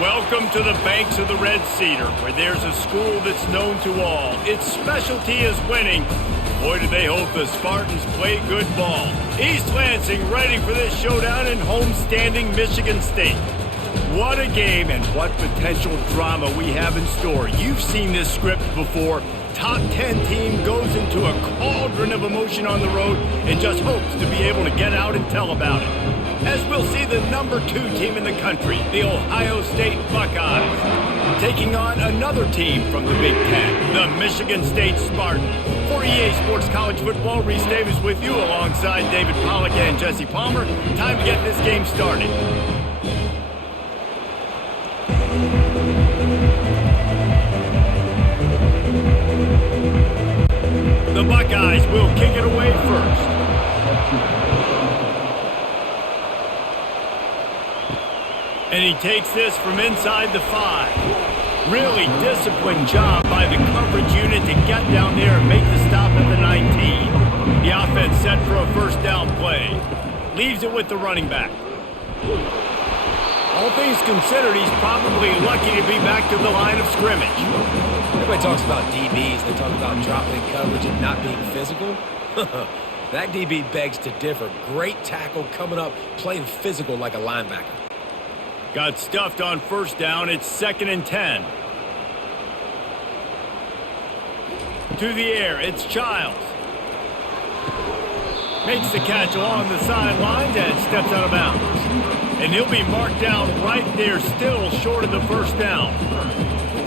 Welcome to the banks of the Red Cedar, where there's a school that's known to all. Its specialty is winning. Boy, do they hope the Spartans play good ball. East Lansing ready for this showdown in homestanding Michigan State. What a game and what potential drama we have in store. You've seen this script before. Top 10 team goes into a cauldron of emotion on the road and just hopes to be able to get out and tell about it. As we'll see the number 2 team in the country, the Ohio State Buckeyes, taking on another team from the Big Ten, the Michigan State Spartans. For EA Sports College Football, Reese Davis with you alongside David Pollack and Jesse Palmer. Time to get this game started. The Buckeyes will kick it away first. And he takes this from inside the 5. Really disciplined job by the coverage unit to get down there and make the stop at the 19. The offense set for a first down play. Leaves it with the running back. All things considered, he's probably lucky to be back to the line of scrimmage. Everybody talks about DBs. They talk about dropping in coverage and not being physical. That DB begs to differ. Great tackle coming up, playing physical like a linebacker. Got stuffed on first down. It's 2nd and 10. To the air, it's Childs. Makes the catch along the sidelines and steps out of bounds. And he'll be marked down right there, still short of the first down.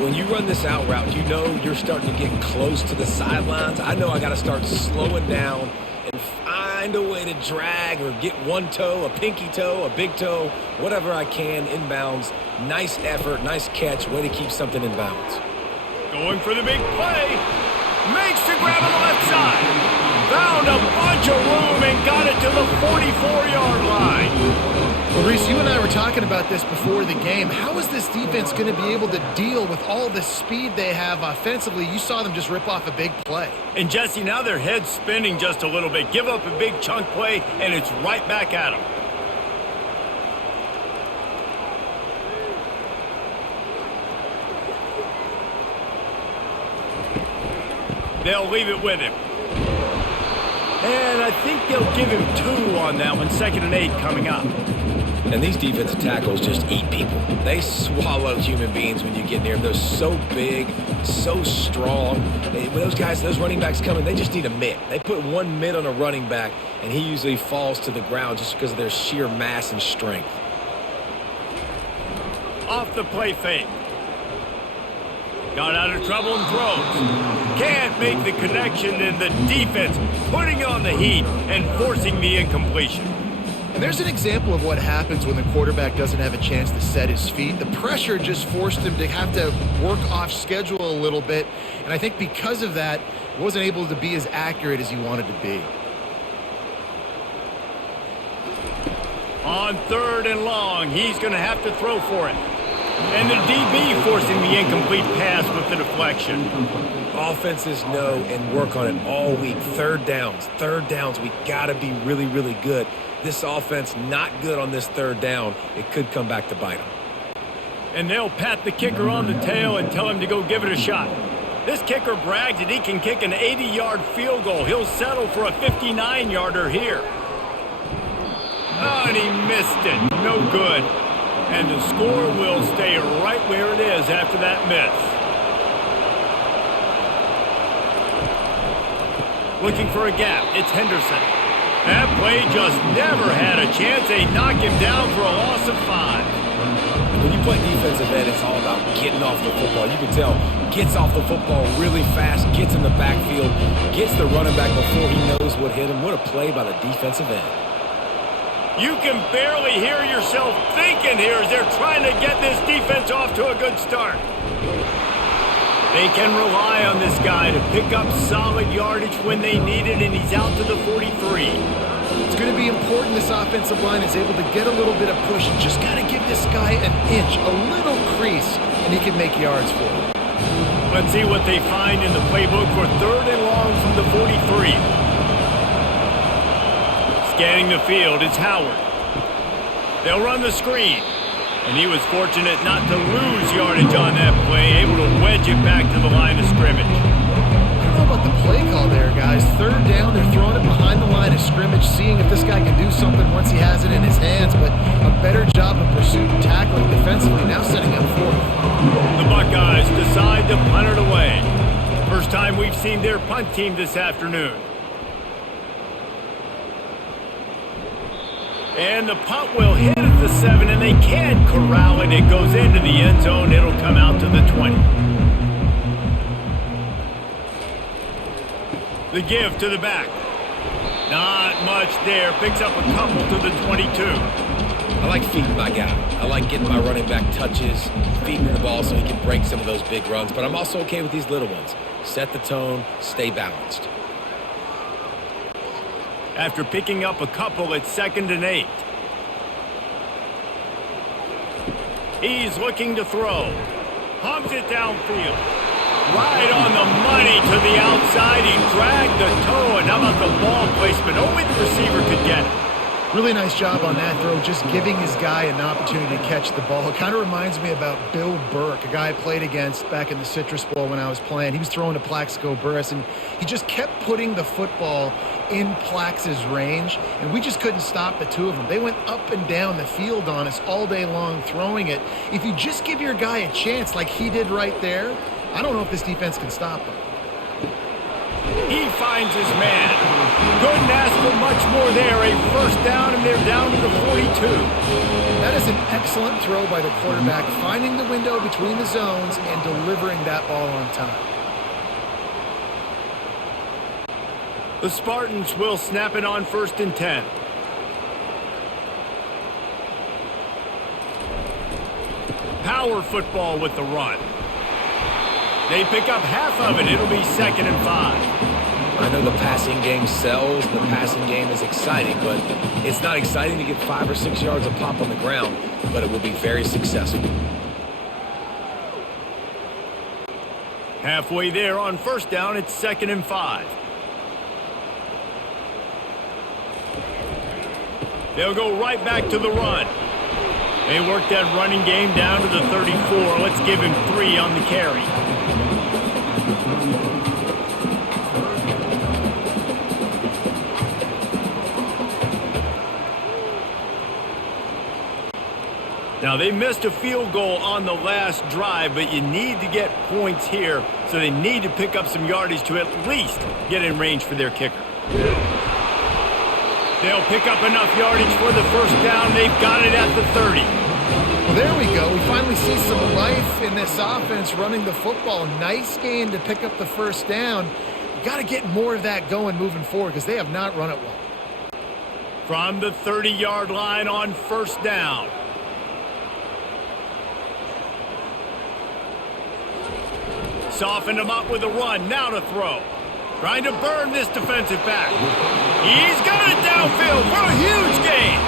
When you run this out route, you know you're starting to get close to the sidelines. I know I got to start slowing down and find a way to drag or get one toe, a pinky toe, a big toe, whatever I can inbounds. Nice effort, nice catch, way to keep something in bounds. Going for the big play. Makes the grab on the left side. Found a bunch of room and got it to the 44-yard line. Well, Reese, you and I were talking about this before the game. How is this defense going to be able to deal with all the speed they have offensively? You saw them just rip off a big play. And, Jesse, now their head's spinning just a little bit. Give up a big chunk play, and it's right back at them. They'll leave it with him. And I think they'll give him 2 on that one. 2nd and 8 coming up. And these defensive tackles just eat people. They swallow human beings when you get near them. They're so big, so strong. When those guys, those running backs come in, they just need a mitt. They put one mitt on a running back, and he usually falls to the ground just because of their sheer mass and strength. Off the play fake. Got out of trouble and throws. Can't make the connection, and the defense putting on the heat and forcing the incompletion. And there's an example of what happens when the quarterback doesn't have a chance to set his feet. The pressure just forced him to have to work off schedule a little bit. And I think because of that, he wasn't able to be as accurate as he wanted to be. On 3rd and long, he's going to have to throw for it. And the DB forcing the incomplete pass with the deflection. Offenses know and work on it all week. Third downs, we got to be really, really good. This offense not good on this 3rd down. It could come back to bite them. And they'll pat the kicker on the tail and tell him to go give it a shot. This kicker brags that he can kick an 80-yard field goal. He'll settle for a 59-yarder here. Oh, and he missed it. No good. And the score will stay right where it is after that miss. Looking for a gap. It's Henderson. That play just never had a chance. They knock him down for a loss of 5. When you play defensive end, it's all about getting off the football. You can tell, gets off the football really fast, gets in the backfield, gets the running back before he knows what hit him. What a play by the defensive end. You can barely hear yourself thinking here as they're trying to get this defense off to a good start. They can rely on this guy to pick up solid yardage when they need it, and he's out to the 43. It's going to be important this offensive line is able to get a little bit of push. Just got to give this guy an inch, a little crease, and he can make yards for it. Let's see what they find in the playbook for 3rd and long from the 43. Scanning the field, it's Howard. They'll run the screen. And he was fortunate not to lose yardage on that play, able to wedge it back to the line of scrimmage. I don't know about the play call there, guys. Third down, they're throwing it behind the line of scrimmage, seeing if this guy can do something once he has it in his hands, but a better job of pursuit and tackling defensively, now setting up fourth. The Buckeyes decide to punt it away. First time we've seen their punt team this afternoon. And the punt will hit at the 7, and they can't corral it. It goes into the end zone. It'll come out to the 20. The give to the back. Not much there. Picks up a couple to the 22. I like feeding my guy. I like getting my running back touches, feeding him the ball so he can break some of those big runs. But I'm also okay with these little ones. Set the tone, stay balanced. After picking up a couple, it's 2nd and 8. He's looking to throw. Pumps it downfield. Right on the money to the outside. He dragged the toe, and how about the ball placement? Only the receiver could get it. Really nice job on that throw, just giving his guy an opportunity to catch the ball. It kind of reminds me about Bill Burke, a guy I played against back in the Citrus Bowl when I was playing. He was throwing to Plaxico Burress, and he just kept putting the football in Plax's range, and we just couldn't stop the two of them. They went up and down the field on us all day long throwing it. If you just give your guy a chance like he did right there, I don't know if this defense can stop him. He finds his man. Couldn't ask for much more there. A first down, and they're down to the 42. That is an excellent throw by the quarterback, finding the window between the zones and delivering that ball on time. The Spartans will snap it on 1st and 10. Power football with the run. They pick up half of it. It'll be 2nd and 5. I know the passing game sells. The passing game is exciting, but it's not exciting to get 5 or 6 yards of pop on the ground, but it will be very successful. Halfway there on 1st down, it's 2nd and 5. They'll go right back to the run. They work that running game down to the 34. Let's give him 3 on the carry. Now, they missed a field goal on the last drive, but you need to get points here, so they need to pick up some yardage to at least get in range for their kicker. They'll pick up enough yardage for the first down. They've got it at the 30. Well, there we go. We finally see some life in this offense running the football. Nice game to pick up the first down. You got to get more of that going moving forward because they have not run it well. From the 30-yard line on 1st down. Softened him up with a run. Now to throw. Trying to burn this defensive back. He's got it downfield for a huge gain.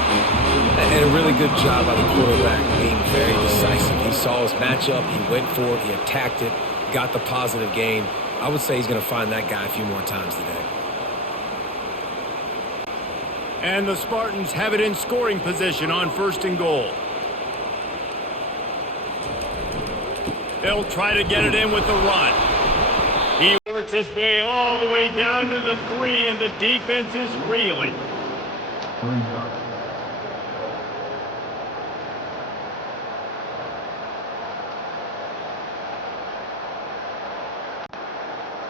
And a really good job by the quarterback being very decisive. He saw his matchup. He went for it. He attacked it. Got the positive gain. I would say he's going to find that guy a few more times today. And the Spartans have it in scoring position on 1st and goal. They'll try to get it in with the run. He works his way all the way down to the 3, and the defense is reeling.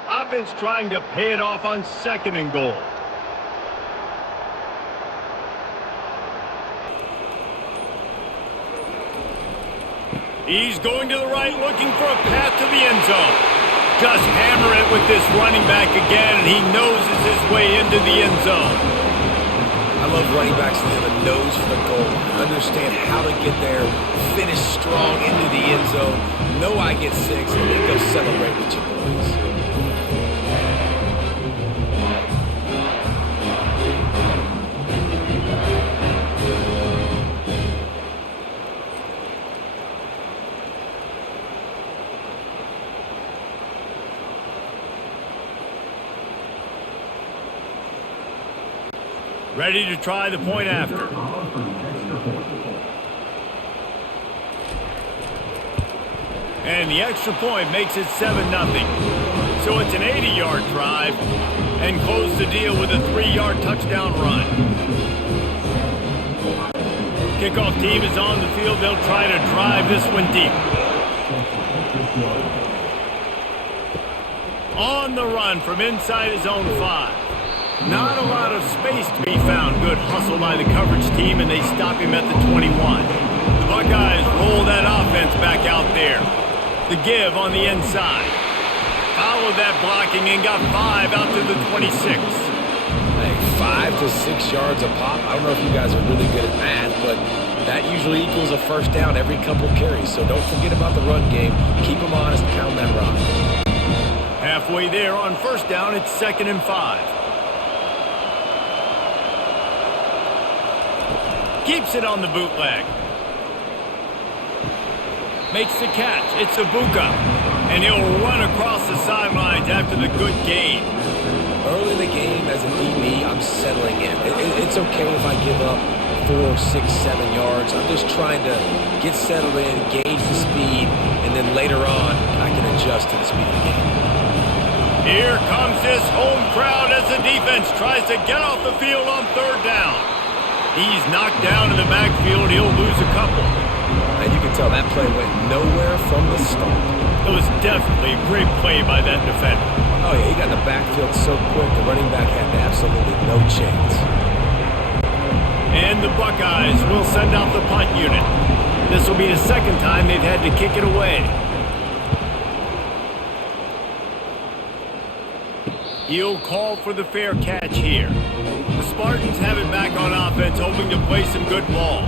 Offense trying to pay it off on 2nd and goal. He's going to the right, looking for a path to the end zone. Just hammer it with this running back again, and he noses his way into the end zone. I love running backs that have a nose for the goal. Understand how to get there, finish strong into the end zone, know I get 6, and then go celebrate with your boys. Ready to try the point after. And the extra point makes it 7-0. So it's an 80-yard drive and close the deal with a 3-yard touchdown run. Kickoff team is on the field. They'll try to drive this one deep. On the run from inside his own 5. Not a lot of space to be found. Good hustle by the coverage team, and they stop him at the 21. The Buckeyes roll that offense back out there. The give on the inside. Followed that blocking and got 5 out to the 26. Hey, 5 to 6 yards a pop. I don't know if you guys are really good at math, but that usually equals a first down every couple carries. So don't forget about the run game. Keep them honest, pound that rock. Halfway there on first down, it's 2nd and 5. Keeps it on the bootleg. Makes the catch. It's Ibuka. And he'll run across the sidelines after the good gain. Early in the game, as a DB, I'm settling in. It's okay if I give up 4, 6, 7 yards. I'm just trying to get settled in, gauge the speed, and then later on, I can adjust to the speed of the game. Here comes this home crowd as the defense tries to get off the field on 3rd down. He's knocked down in the backfield. He'll lose a couple. And you can tell that play went nowhere from the start. It was definitely a great play by that defender. Oh, yeah, he got in the backfield so quick, the running back had absolutely no chance. And the Buckeyes will send out the punt unit. This will be the 2nd time they've had to kick it away. He'll call for the fair catch here. The Spartans have it back on offense, hoping to play some good ball.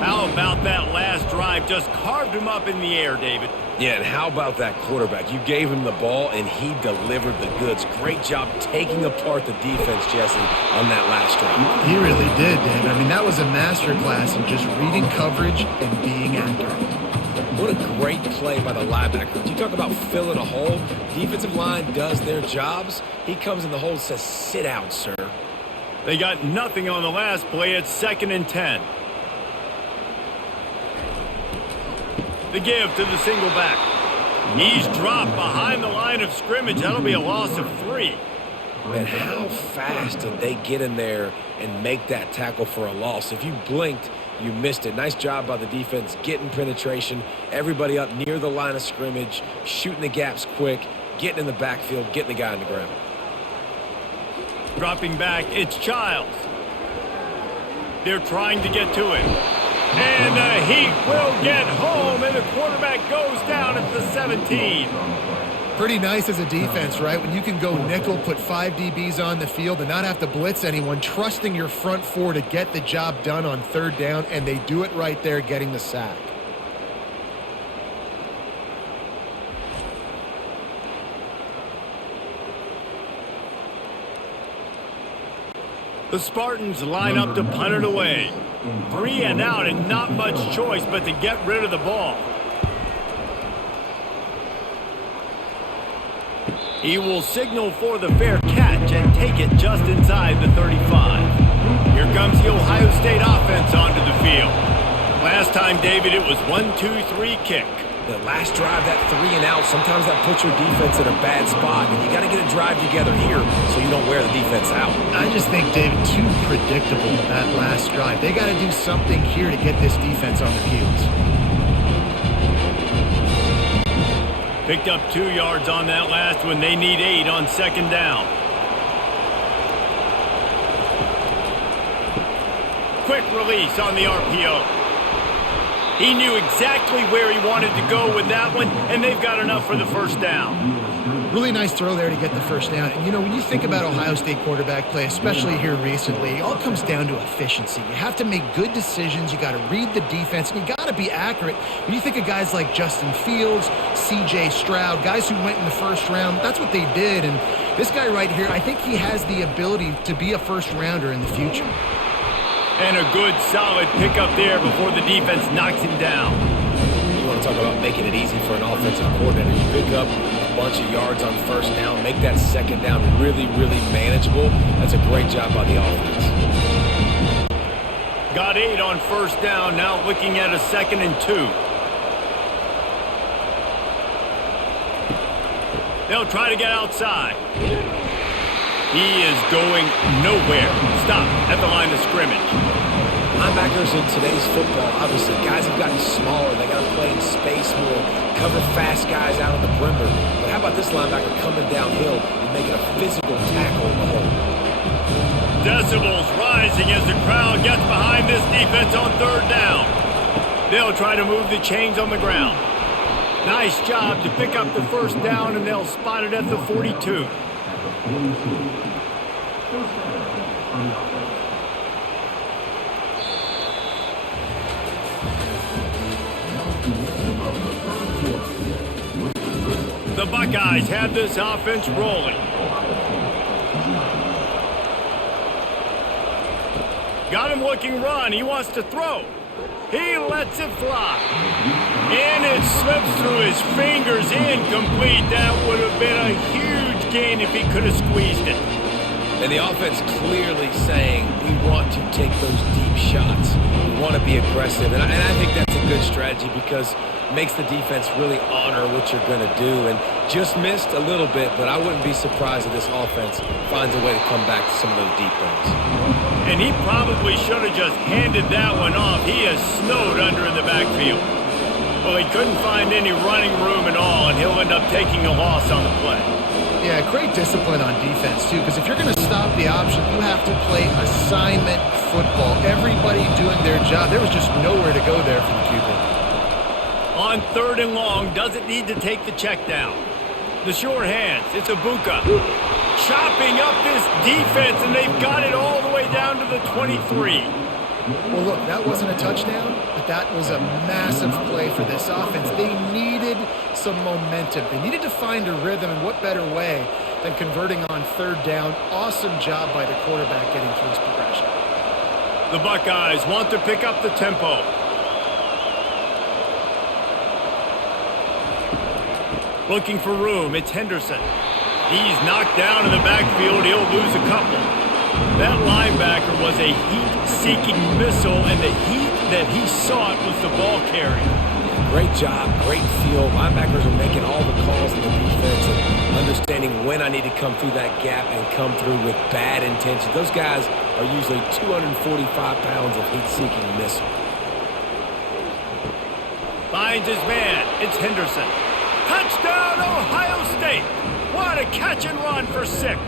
How about that last drive? Just carved him up in the air, David. Yeah, and how about that quarterback? You gave him the ball, and he delivered the goods. Great job taking apart the defense, Jesse, on that last drive. He really did, Dave. I mean, that was a masterclass in just reading coverage and being accurate. What a great play by the linebacker. You talk about filling a hole. Defensive line does their jobs. He comes in the hole and says, sit down, sir. They got nothing on the last play. It's 2nd and 10. The give to the single back. He's dropped behind the line of scrimmage. That'll be a loss of 3. Man, how fast did they get in there and make that tackle for a loss? If you blinked, you missed it. Nice job by the defense getting penetration. Everybody up near the line of scrimmage, shooting the gaps quick, getting in the backfield, getting the guy on the ground. Dropping back, it's Childs. They're trying to get to him. And the Heat will get home, and the quarterback goes down at the 17. Pretty nice as a defense, right? When you can go nickel, put 5 DBs on the field and not have to blitz anyone, trusting your front 4 to get the job done on 3rd down, and they do it right there, getting the sack. The Spartans line up to punt it away. 3 and out, and not much choice but to get rid of the ball. He will signal for the fair catch and take it just inside the 35. Here comes the Ohio State offense onto the field. Last time, David, it was 1-2-3 kick. The last drive, that 3 and out, sometimes that puts your defense in a bad spot, and you got to get a drive together here so you don't wear the defense out. I just think, David, too predictable that last drive. They got to do something here to get this defense on their heels. Picked up 2 yards on that last one. They need 8 on 2nd down. Quick release on the RPO. He knew exactly where he wanted to go with that one, and they've got enough for the first down. Really nice throw there to get the first down. And, you know, when you think about Ohio State quarterback play, especially here recently, it all comes down to efficiency. You have to make good decisions. You got to read the defense, and you got to be accurate. When you think of guys like Justin Fields, C.J. Stroud, guys who went in the first round, that's what they did. And this guy right here, I think he has the ability to be a first-rounder in the future. And a good, solid pickup there before the defense knocks him down. You want to talk about making it easy for an offensive coordinator. You pick up a bunch of yards on first down, make that 2nd down really, really manageable. That's a great job by the offense. Got 8 on first down, now looking at a 2nd and 2. They'll try to get outside. He is going nowhere. Stop at the line of scrimmage. Linebackers in today's football, obviously, guys have gotten smaller. They got to play in space more, cover fast guys out on the perimeter. But how about this linebacker coming downhill and making a physical tackle in the hole? Decibels rising as the crowd gets behind this defense on third down. They'll try to move the chains on the ground. Nice job to pick up the first down, and they'll spot it at the 42. The Buckeyes have this offense rolling. Got him looking run. He wants to throw. He lets it fly. And it slips through his fingers. Incomplete. That would have been a huge gain if he could have squeezed it. And the offense clearly saying, we want to take those deep shots. We want to be aggressive. And I think that's a good strategy because it makes the defense really honor what you're going to do. And just missed a little bit, but I wouldn't be surprised if this offense finds a way to come back to some of those deep things. And he probably should have just handed that one off. He is snowed under in the backfield. Well, he couldn't find any running room at all, and he'll end up taking a loss on the play. Yeah, great discipline on defense, too, because if you're going to stop the option, you have to play assignment football. Everybody doing their job. There was just nowhere to go there for the QB. On third and long, doesn't need to take the check down. The short hands, it's Ibuka. Chopping up this defense, and they've got it all the way down to the 23. Well, look, that wasn't a touchdown, but that was a massive play for this offense. They needed some momentum. They needed to find a rhythm, and what better way than converting on third down. Awesome job by the quarterback getting through his progression. The Buckeyes want to pick up the tempo. Looking for room, it's Henderson. He's knocked down in the backfield. He'll lose a couple. That linebacker was a heat-seeking missile, and the heat that he sought was the ball carrier. Great job, great feel. Linebackers are making all the calls in the defense and understanding when I need to come through that gap and come through with bad intentions. Those guys are usually 245 pounds of heat-seeking missile. Finds his man. It's Henderson. Touchdown, Ohio State. What a catch and run for 6.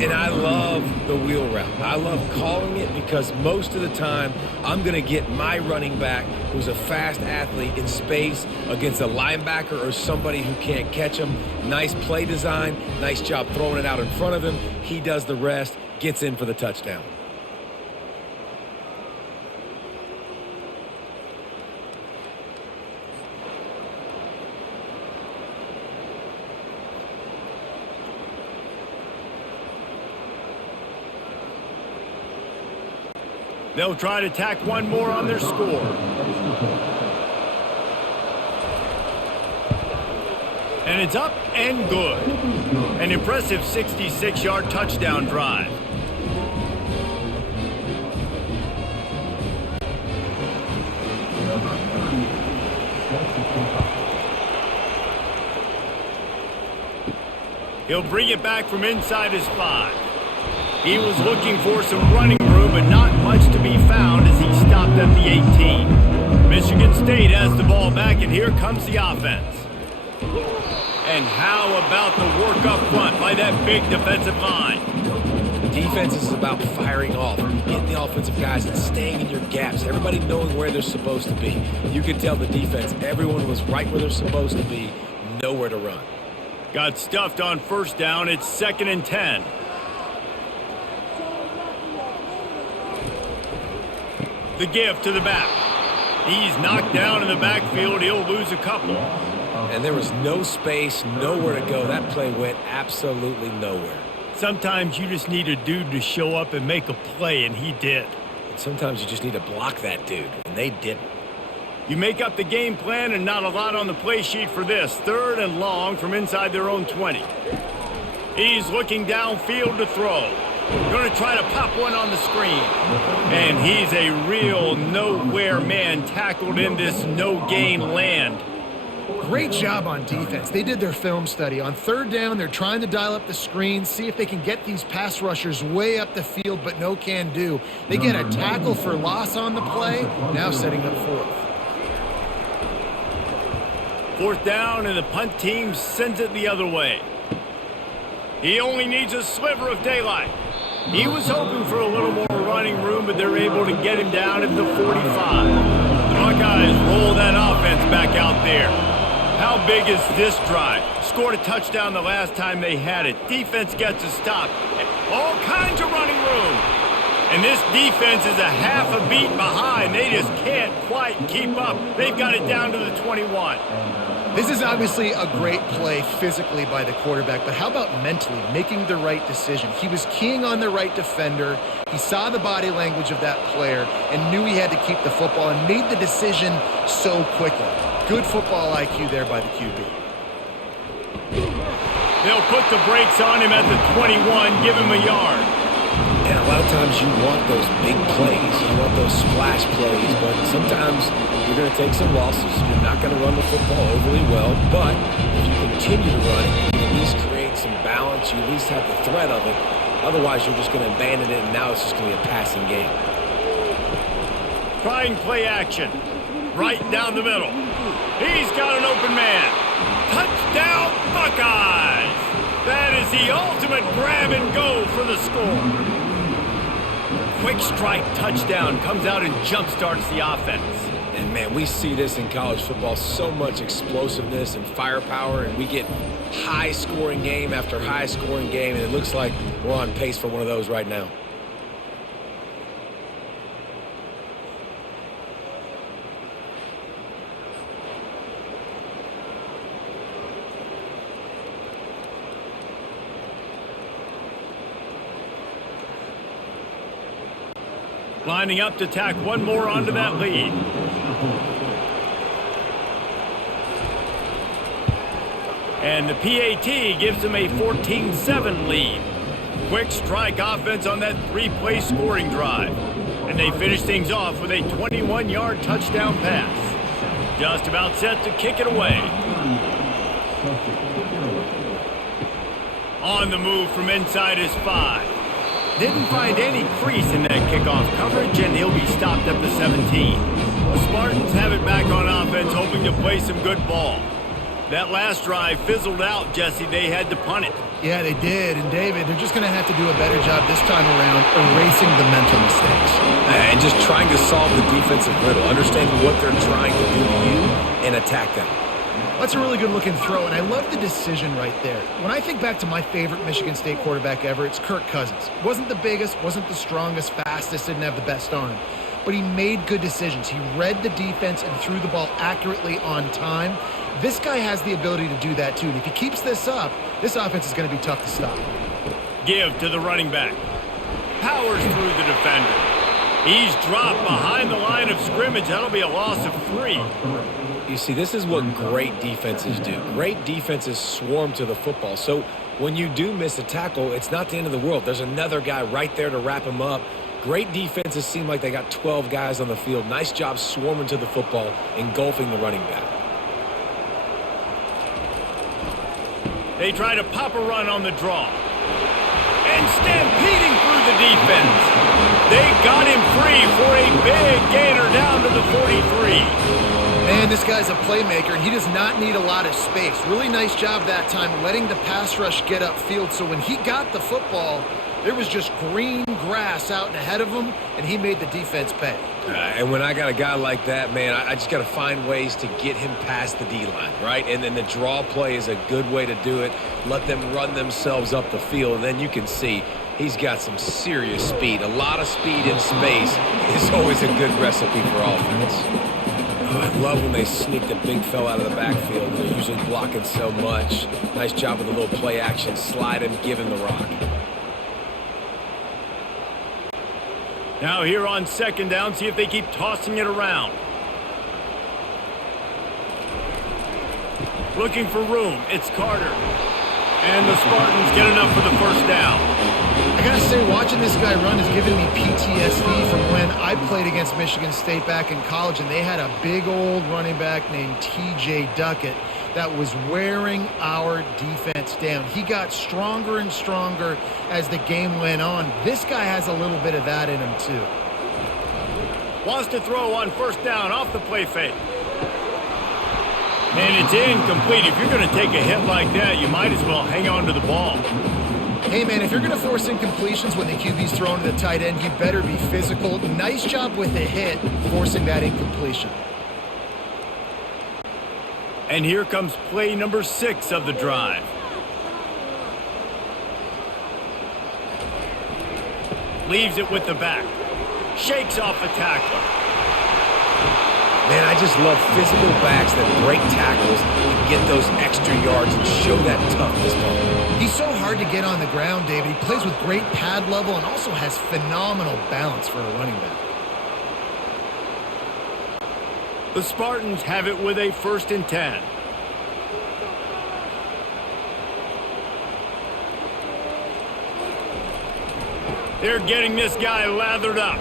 And I love the wheel route. I love calling it because most of the time I'm going to get my running back who's a fast athlete in space against a linebacker or somebody who can't catch him. Nice play design. Nice job throwing it out in front of him. He does the rest, gets in for the touchdown. They'll try to tack one more on their score. And it's up and good. An impressive 66-yard touchdown drive. He'll bring it back from inside his 5. He was looking for some running room, but not much to be found as he stopped at the 18. Michigan State has the ball back, and here comes the offense. And how about the work up front by that big defensive line? Defense is about firing off, getting the offensive guys and staying in your gaps. Everybody knowing where they're supposed to be. You could tell the defense, everyone was right where they're supposed to be, nowhere to run. Got stuffed on first down. It's 2nd and 10. The give to the back. He's knocked down in the backfield. He'll lose a couple. And there was no space, nowhere to go. That play went absolutely nowhere. Sometimes you just need a dude to show up and make a play, and he did. And sometimes you just need to block that dude, and they didn't. You make up the game plan, and not a lot on the play sheet for this. 3rd and long from inside their own 20. He's looking downfield to throw. Going to try to pop one on the screen. And he's a real nowhere man tackled in this no-gain land. Great job on defense. They did their film study. On third down, they're trying to dial up the screen, see if they can get these pass rushers way up the field, but no can do. They get a tackle for loss on the play, now setting up fourth. Fourth down, and the punt team sends it the other way. He only needs a sliver of daylight. He was hoping for a little more running room, but they're able to get him down at the 45. The Buckeyes roll that offense back out there. How big is this drive? Scored a touchdown the last time they had it. Defense gets a stop. All kinds of running room. And this defense is a half a beat behind. They just can't quite keep up. They've got it down to the 21. This is obviously a great play physically by the quarterback, but how about mentally making the right decision? He was keying on the right defender. He saw the body language of that player and knew he had to keep the football and made the decision so quickly. Good football IQ there by the QB. They'll put the brakes on him at the 21, give him a yard. And a lot of times you want those big plays, you want those splash plays, but sometimes you're going to take some losses. You're not going to run the football overly well, but if you continue to run it, you can at least create some balance. You at least have the threat of it. Otherwise, you're just going to abandon it, and now it's just going to be a passing game. Trying play action. Right down the middle. He's got an open man. Touchdown, Buckeyes! That is the ultimate grab and go for the score. Quick strike touchdown comes out and jump-starts the offense. And, man, we see this in college football, so much explosiveness and firepower, and we get high-scoring game after high-scoring game, and it looks like we're on pace for one of those right now. Lining up to tack one more onto that lead. And the PAT gives them a 14-7 lead. Quick strike offense on that three-play scoring drive. And they finish things off with a 21-yard touchdown pass. Just about set to kick it away. On the move from inside his 5. Didn't find any crease in that kickoff coverage, and he'll be stopped at the 17. The Spartans have it back on offense, hoping to play some good ball. That last drive fizzled out, Jesse. They had to punt it. Yeah, they did. And, David, they're just going to have to do a better job this time around erasing the mental mistakes. And just trying to solve the defensive riddle, understanding what they're trying to do to you and attack them. That's a really good-looking throw, and I love the decision right there. When I think back to my favorite Michigan State quarterback ever, it's Kirk Cousins. Wasn't the biggest, wasn't the strongest, fastest, didn't have the best arm. But he made good decisions. He read the defense and threw the ball accurately on time. This guy has the ability to do that, too. And if he keeps this up, this offense is going to be tough to stop. Give to the running back. Powers through the defender. He's dropped behind the line of scrimmage. That'll be a loss of 3. You see, this is what great defenses do. Great defenses swarm to the football. So when you do miss a tackle, it's not the end of the world. There's another guy right there to wrap him up. Great defenses seem like they got 12 guys on the field. Nice job swarming to the football, engulfing the running back. They try to pop a run on the draw. And stampeding through the defense. They got him free for a big gainer down to the 43. Man, this guy's a playmaker, and he does not need a lot of space. Really nice job that time letting the pass rush get upfield, so when he got the football, there was just green grass out and ahead of him, and he made the defense pay. And when I got a guy like that, man, I just got to find ways to get him past the D-line, right? And then the draw play is a good way to do it. Let them run themselves up the field, and then you can see he's got some serious speed. A lot of speed in space is always a good recipe for offense. I love when they sneak the big fella out of the backfield. They're usually blocking so much. Nice job with a little play action. Slide him, give him the rock. Now here on second down, see if they keep tossing it around. Looking for room. It's Carter. And the Spartans get enough for the first down. I gotta say, watching this guy run is giving me PTSD from when I played against Michigan State back in college, and they had a big old running back named T.J. Duckett that was wearing our defense down. He got stronger and stronger as the game went on. This guy has a little bit of that in him, too. Wants to throw on first down off the play fake. And it's incomplete. If you're going to take a hit like that, you might as well hang on to the ball. Hey, man, if you're going to force incompletions when the QB's throwing to the tight end, you better be physical. Nice job with the hit, forcing that incompletion. And here comes play number 6 of the drive. Leaves it with the back. Shakes off the tackler. Man, I just love physical backs that break tackles and get those extra yards and show that toughness. He's so hard to get on the ground, David. He plays with great pad level and also has phenomenal balance for a running back. The Spartans have it with a 1st and 10. They're getting this guy lathered up.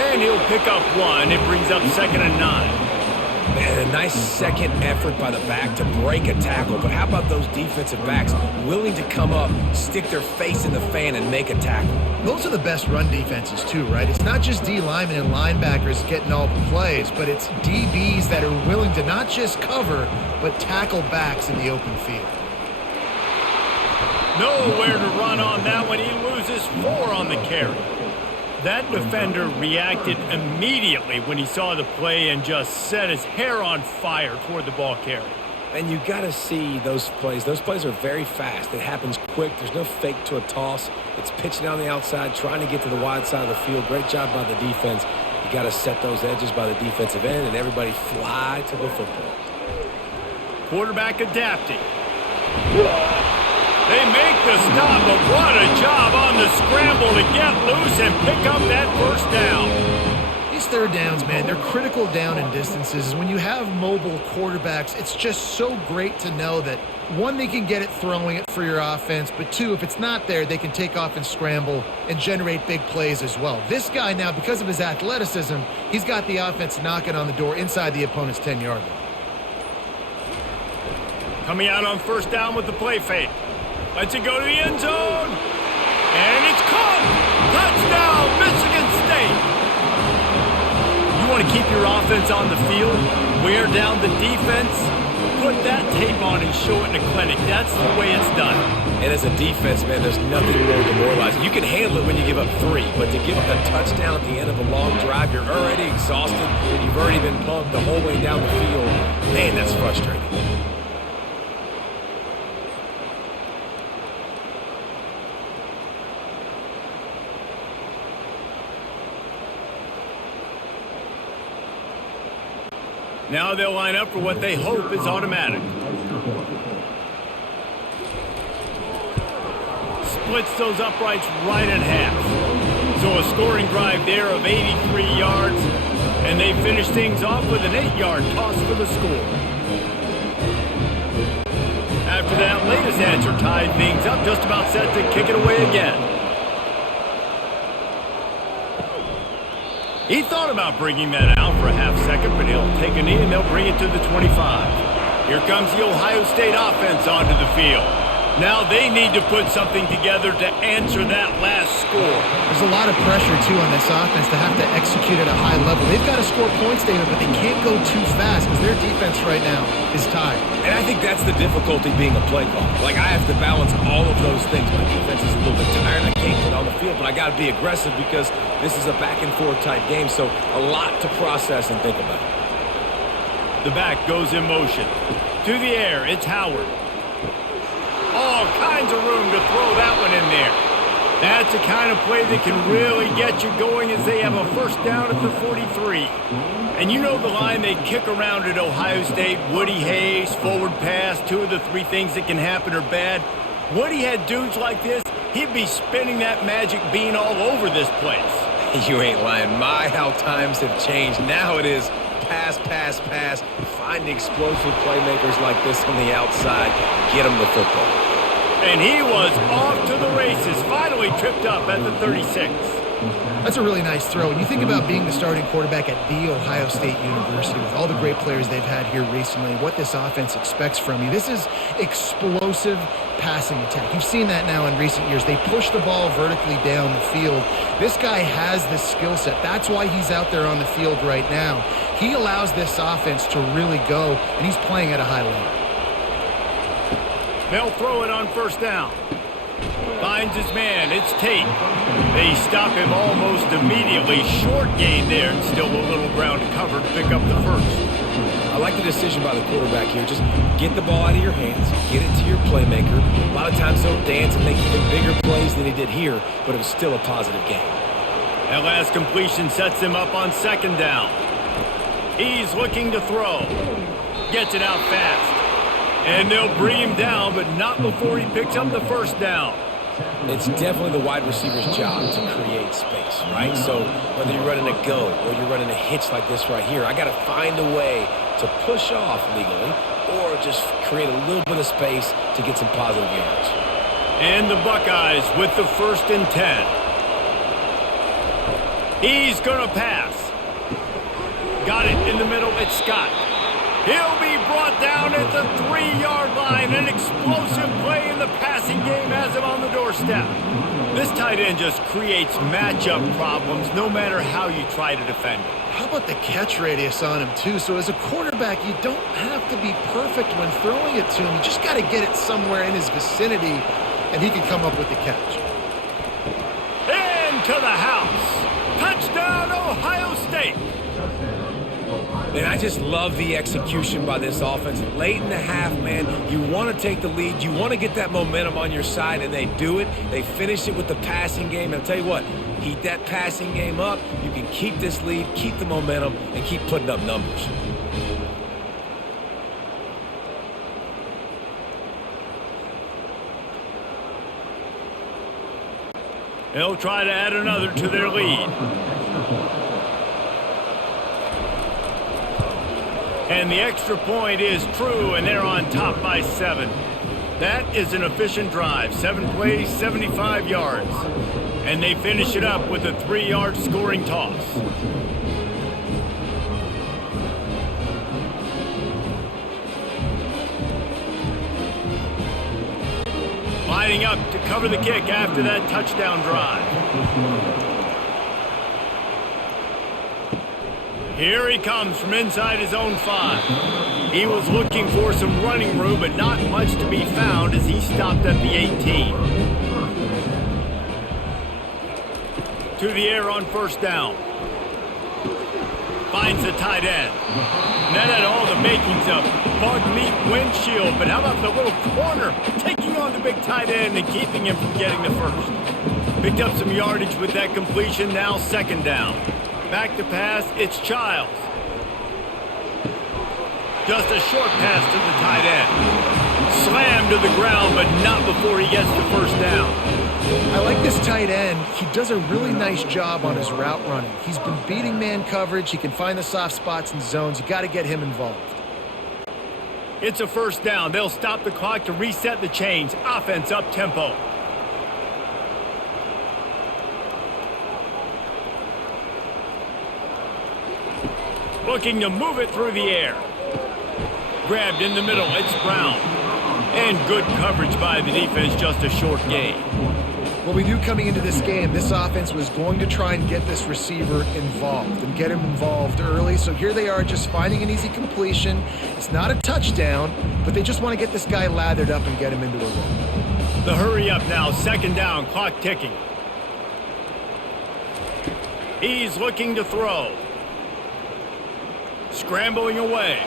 And he'll pick up 1. It brings up 2nd and 9. Man, a nice second effort by the back to break a tackle. But how about those defensive backs willing to come up, stick their face in the fan, and make a tackle? Those are the best run defenses, too, right? It's not just D linemen and linebackers getting all the plays, but it's DBs that are willing to not just cover, but tackle backs in the open field. Nowhere to run on that one. He loses 4 on the carry. That defender reacted immediately when he saw the play and just set his hair on fire toward the ball carrier. And you got to see those plays. Those plays are very fast. It happens quick. There's no fake to a toss. It's pitching on the outside, trying to get to the wide side of the field. Great job by the defense. You got to set those edges by the defensive end, and everybody fly to the football. Quarterback adapting. They make the stop, but what a job on the scramble to get loose and pick up that 1st down. These 3rd downs, man, they're critical down and distances. When you have mobile quarterbacks, it's just so great to know that, 1, they can get it throwing it for your offense, but 2, if it's not there, they can take off and scramble and generate big plays as well. This guy now, because of his athleticism, he's got the offense knocking on the door inside the opponent's 10-yard line. Coming out on 1st down with the play fake. Lets it go to the end zone. And it's caught. Touchdown, Michigan State. You want to keep your offense on the field, wear down the defense, put that tape on and show it in the clinic. That's the way it's done. And as a defense, man, there's nothing more demoralizing. You can handle it when you give up 3, but to give up a touchdown at the end of a long drive, you're already exhausted. You've already been pumped the whole way down the field. Man, that's frustrating. Now they'll line up for what they hope is automatic. Splits those uprights right in half. So a scoring drive there of 83 yards, and they finish things off with an 8-yard toss for the score. After that latest answer tied things up, just about set to kick it away again. He thought about bringing that out for a half second, but he'll take a knee and they'll bring it to the 25. Here comes the Ohio State offense onto the field. Now they need to put something together to answer that last score. There's a lot of pressure, too, on this offense to have to execute at a high level. They've got to score points, David, but they can't go too fast because their defense right now is tied. And I think that's the difficulty being a play caller. Like, I have to balance all of those things. My defense is a little bit tired. I can't get on the field, but I got to be aggressive because this is a back-and-forth type game, so a lot to process and think about. The back goes in motion. To the air, it's Howard. All kinds of room to throw that one in there. That's the kind of play that can really get you going as they have a 1st down at the 43. And you know the line they kick around at Ohio State, Woody Hayes, forward pass, 2 of the 3 things that can happen are bad. Woody had dudes like this, he'd be spinning that magic bean all over this place. You ain't lying. My, how times have changed. Now it is pass, pass, pass. Find explosive playmakers like this on the outside. Get them the football. And he was off to the races, finally tripped up at the 36. That's a really nice throw. When you think about being the starting quarterback at The Ohio State University with all the great players they've had here recently, what this offense expects from you, this is explosive passing attack. You've seen that now in recent years. They push the ball vertically down the field. This guy has the skill set. That's why he's out there on the field right now. He allows this offense to really go, and he's playing at a high level. They'll throw it on first down. Finds his man. It's Tate. They stop him almost immediately. Short gain there. Still a little ground to cover to pick up the first. I like the decision by the quarterback here. Just get the ball out of your hands. Get it to your playmaker. A lot of times they'll dance and make even bigger plays than he did here, but it was still a positive game. That last completion sets him up on second down. He's looking to throw. Gets it out fast. And they'll bring him down, but not before he picks up the first down. It's definitely the wide receiver's job to create space, right? So whether you're running a go or you're running a hitch like this right here, I got to find a way to push off legally or just create a little bit of space to get some positive yards. And the Buckeyes with the 1st and 10. He's going to pass. Got it in the middle. It's Scott. He'll be brought down at the 3-yard line. An explosive play in the passing game has him on the doorstep. This tight end just creates matchup problems no matter how you try to defend him. How about the catch radius on him, too? So as a quarterback, you don't have to be perfect when throwing it to him. You just got to get it somewhere in his vicinity, and he can come up with the catch. Into the house. Touchdown, Ohio State. And I just love the execution by this offense. Late in the half, man, you want to take the lead. You want to get that momentum on your side, and they do it. They finish it with the passing game. And I'll tell you what, heat that passing game up. You can keep this lead, keep the momentum, and keep putting up numbers. They'll try to add another to their lead. And the extra point is true, and they're on top by 7. That is an efficient drive. 7 plays, 75 yards. And they finish it up with a 3-yard scoring toss. Lining up to cover the kick after that touchdown drive. Here he comes from inside his own 5. He was looking for some running room, but not much to be found as he stopped at the 18. To the air on first down. Finds the tight end. And that had all the makings of bug meat windshield, but how about the little corner taking on the big tight end and keeping him from getting the first? Picked up some yardage with that completion, now second down. Back to pass, it's Childs. Just a short pass to the tight end. Slammed to the ground, but not before he gets the first down. I like this tight end. He does a really nice job on his route running. He's been beating man coverage. He can find the soft spots and zones. You got to get him involved. It's a first down. They'll stop the clock to reset the chains. Offense up tempo. Looking to move it through the air. Grabbed in the middle, it's Brown. And good coverage by the defense, just a short gain. Well, we knew coming into this game, this offense was going to try and get this receiver involved and get him involved early. So here they are just finding an easy completion. It's not a touchdown, but they just want to get this guy lathered up and get him into a run. The hurry up now, second down, clock ticking. He's looking to throw. Scrambling away.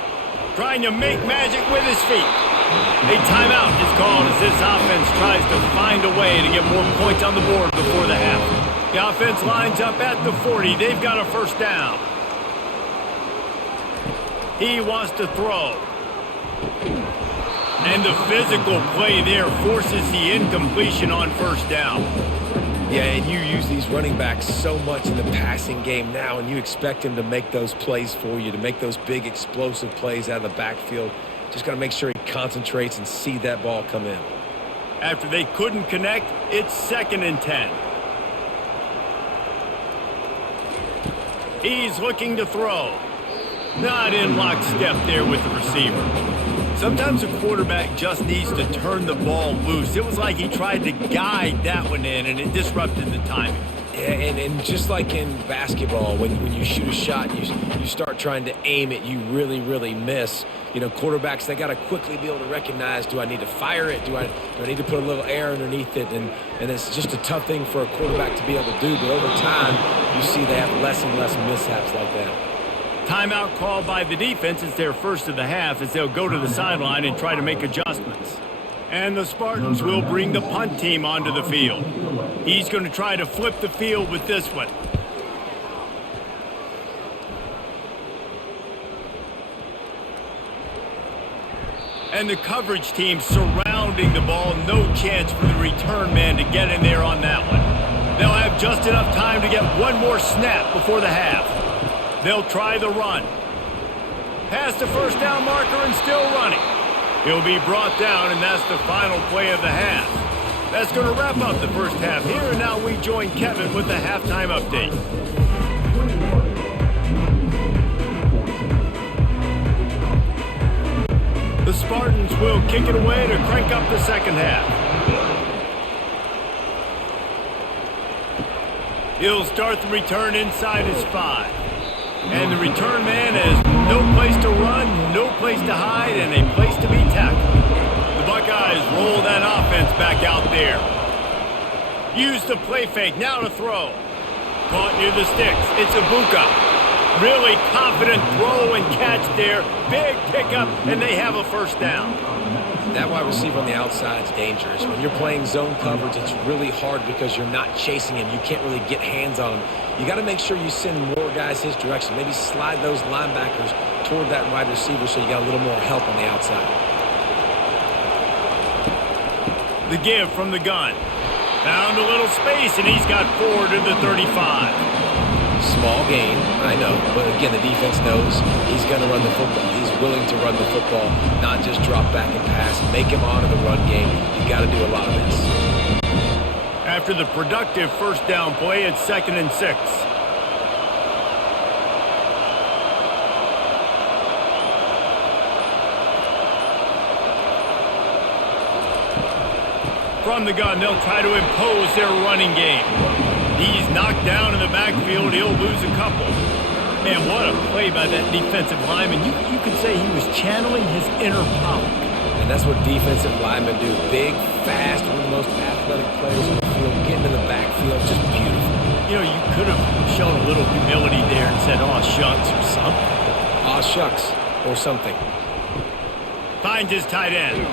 Trying to make magic with his feet. A timeout is called as this offense tries to find a way to get more points on the board before the half. The offense lines up at the 40. They've got a first down. He wants to throw. And the physical play there forces the incompletion on first down. Yeah, and you use these running backs so much in the passing game now, and you expect him to make those plays for you, to make those big explosive plays out of the backfield. Just got to make sure he concentrates and see that ball come in. After they couldn't connect, it's 2nd and 10. He's looking to throw. Not in lockstep there with the receiver. Sometimes a quarterback just needs to turn the ball loose. It was like he tried to guide that one in, and it disrupted the timing. Yeah, and just like in basketball, when you shoot a shot, you start trying to aim it, you really, really miss. You know, quarterbacks, they got to quickly be able to recognize, do I need to fire it? Do I need to put a little air underneath it? And it's just a tough thing for a quarterback to be able to do. But over time, you see they have less and less mishaps like that. Timeout called by the defense. It's their first of the half as they'll go to the sideline and try to make adjustments. And the Spartans will bring the punt team onto the field. He's going to try to flip the field with this one. And the coverage team surrounding the ball. No chance for the return man to get in there on that one. They'll have just enough time to get one more snap before the half. They'll try the run. Past the first down marker and still running. He'll be brought down, and that's the final play of the half. That's going to wrap up the first half here, and now we join Kevin with the halftime update. The Spartans will kick it away to crank up the second half. He'll start the return inside his 5. And the return man has no place to run, no place to hide, and a place to be tackled. The Buckeyes roll that offense back out there. Use the play fake, now to throw. Caught near the sticks, it's Ibuka. Really confident throw and catch there. Big pickup, and they have a first down. That wide receiver on the outside is dangerous. When you're playing zone coverage, it's really hard because you're not chasing him. You can't really get hands on him. You got to make sure you send more guys his direction. Maybe slide those linebackers toward that wide receiver so you got a little more help on the outside. The give from the gun. Found a little space, and he's got 4 to the 35. Small gain, I know, but again, the defense knows he's going to run the football. He's willing to run the football, not just drop back and pass. Make him honor the run game. You got to do a lot of this. After the productive first down play, it's 2nd and 6. From the gun, they'll try to impose their running game. He's knocked down in the backfield. He'll lose a couple. Man, what a play by that defensive lineman. You could say he was channeling his inner Pollock. And that's what defensive linemen do. Big, fast, one of the most athletic players in the field, getting in the backfield, just beautiful. You know, you could have shown a little humility there and said, "Aw, shucks," or something. Aw, shucks, or something. Finds his tight end.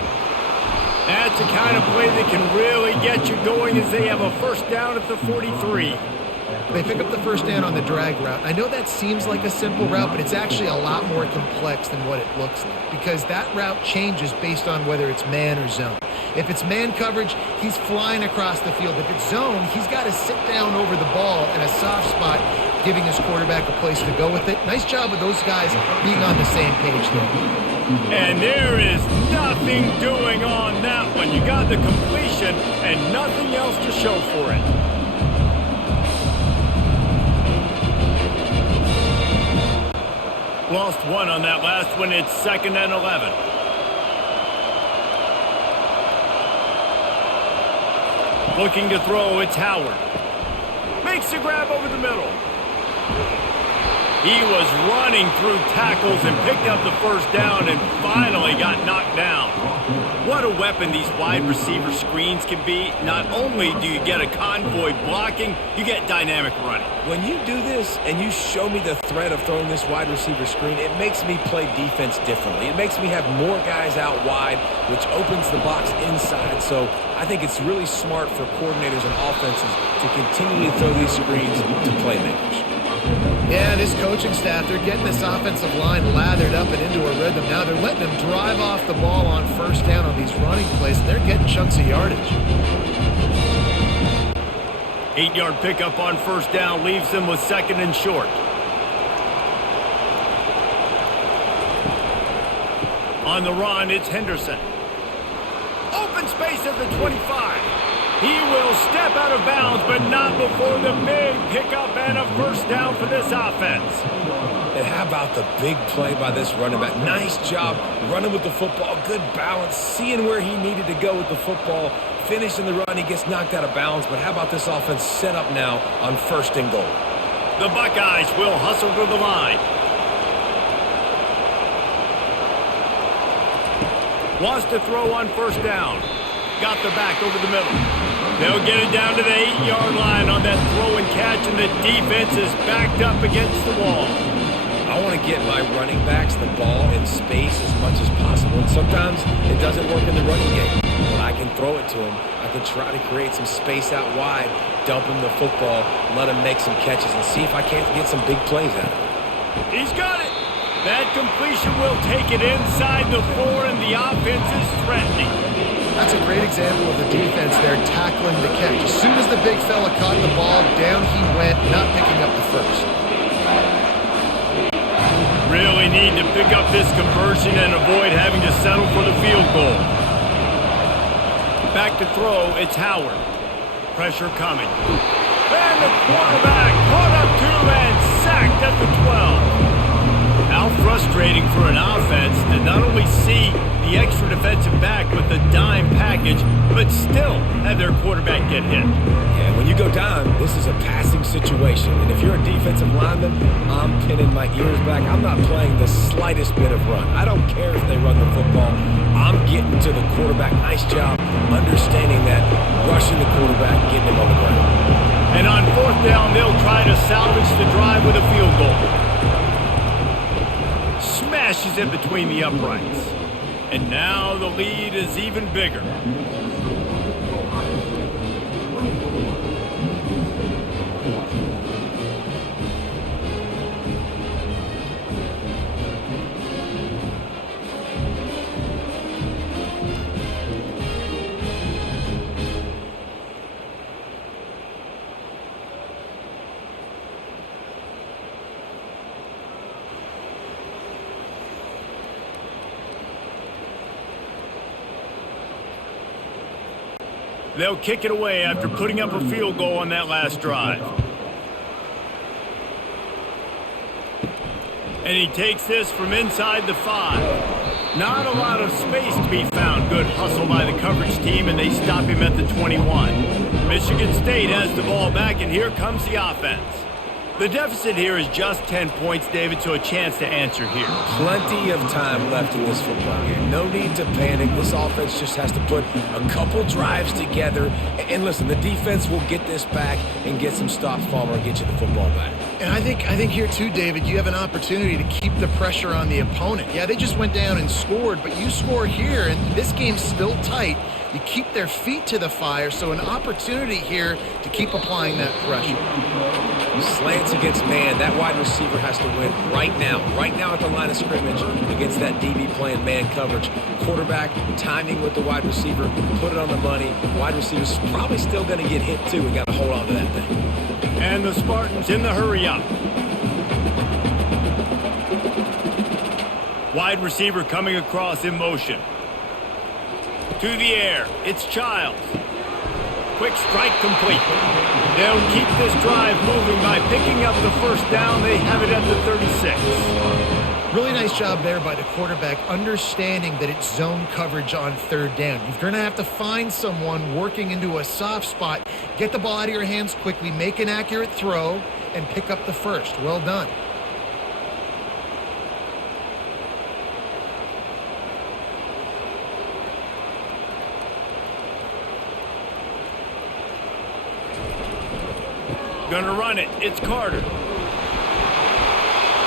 That's the kind of play that can really get you going as they have a first down at the 43. They pick up the first down on the drag route. I know that seems like a simple route, but it's actually a lot more complex than what it looks like because that route changes based on whether it's man or zone. If it's man coverage, he's flying across the field. If it's zone, he's got to sit down over the ball in a soft spot, giving his quarterback a place to go with it. Nice job of those guys being on the same page there. And there is nothing doing on that one. You got the completion and nothing else to show for it. Lost one on that last one. It's 2nd and 11. Looking to throw, it's Howard. Makes the grab over the middle. He was running through tackles and picked up the first down and finally got knocked down. What a weapon these wide receiver screens can be. Not only do you get a convoy blocking, you get dynamic running. When you do this and you show me the threat of throwing this wide receiver screen, it makes me play defense differently. It makes me have more guys out wide, which opens the box inside. So I think it's really smart for coordinators and offenses to continually throw these screens to playmakers. Yeah, this coaching staff, they're getting this offensive line lathered up and into a rhythm. Now they're letting them drive off the ball on first down on these running plays, and they're getting chunks of yardage. 8-yard pickup on first down leaves them with 2nd and short. On the run, it's Henderson. Open space at the 25. He will step out of bounds, but not before the big pickup and a first down for this offense. And how about the big play by this running back? Nice job running with the football, good balance, seeing where he needed to go with the football, finishing the run. He gets knocked out of bounds, but how about this offense set up now on 1st and goal? The Buckeyes will hustle to the line. Wants to throw on 1st down. Got the back over the middle. They'll get it down to the 8-yard line on that throw and catch, and the defense is backed up against the wall. I want to get my running backs the ball in space as much as possible, and sometimes it doesn't work in the running game. But I can throw it to him. I can try to create some space out wide, dump him the football, let him make some catches, and see if I can't get some big plays out of it. He's got it. That completion will take it inside the 4, and the offense is threatening. That's a great example of the defense there tackling the catch. As soon as the big fella caught the ball, down he went, not picking up the first. Really need to pick up this conversion and avoid having to settle for the field goal. Back to throw, it's Howard. Pressure coming. And the quarterback caught up to and sacked at the 12. How frustrating for an offense to not only see the extra defensive back with the dime package, but still have their quarterback get hit. Yeah, when you go dime, this is a passing situation. And if you're a defensive lineman, I'm pinning my ears back. I'm not playing the slightest bit of run. I don't care if they run the football. I'm getting to the quarterback. Nice job understanding that, rushing the quarterback, getting him on the ground. And on 4th down, they'll try to salvage the drive with a field goal. Smashes it between the uprights. And now the lead is even bigger. They'll kick it away after putting up a field goal on that last drive. And he takes this from inside the 5. Not a lot of space to be found. Good hustle by the coverage team, and they stop him at the 21. Michigan State has the ball back, and here comes the offense. The deficit here is just 10 points, David, so a chance to answer here. Plenty of time left in this football game. No need to panic. This offense just has to put a couple drives together. And listen, the defense will get this back and get some stops, Palmer, and get you the football back. And I think here too, David, you have an opportunity to keep the pressure on the opponent. Yeah, they just went down and scored, but you score here, and this game's still tight. You keep their feet to the fire, so an opportunity here to keep applying that pressure. Slants against man. That wide receiver has to win right now at the line of scrimmage against that DB playing man coverage. Quarterback, timing with the wide receiver, put it on the money. Wide receiver's probably still going to get hit too. We got to hold on to that thing. And the Spartans in the hurry up. Wide receiver coming across in motion. To the air, it's Childs. Quick strike complete. They'll keep this drive moving by picking up the first down. They have it at the 36. Really nice job there by the quarterback, understanding that it's zone coverage on 3rd down. You're going to have to find someone working into a soft spot, get the ball out of your hands quickly, make an accurate throw, and pick up the first. Well done. Gonna run it. It's Carter.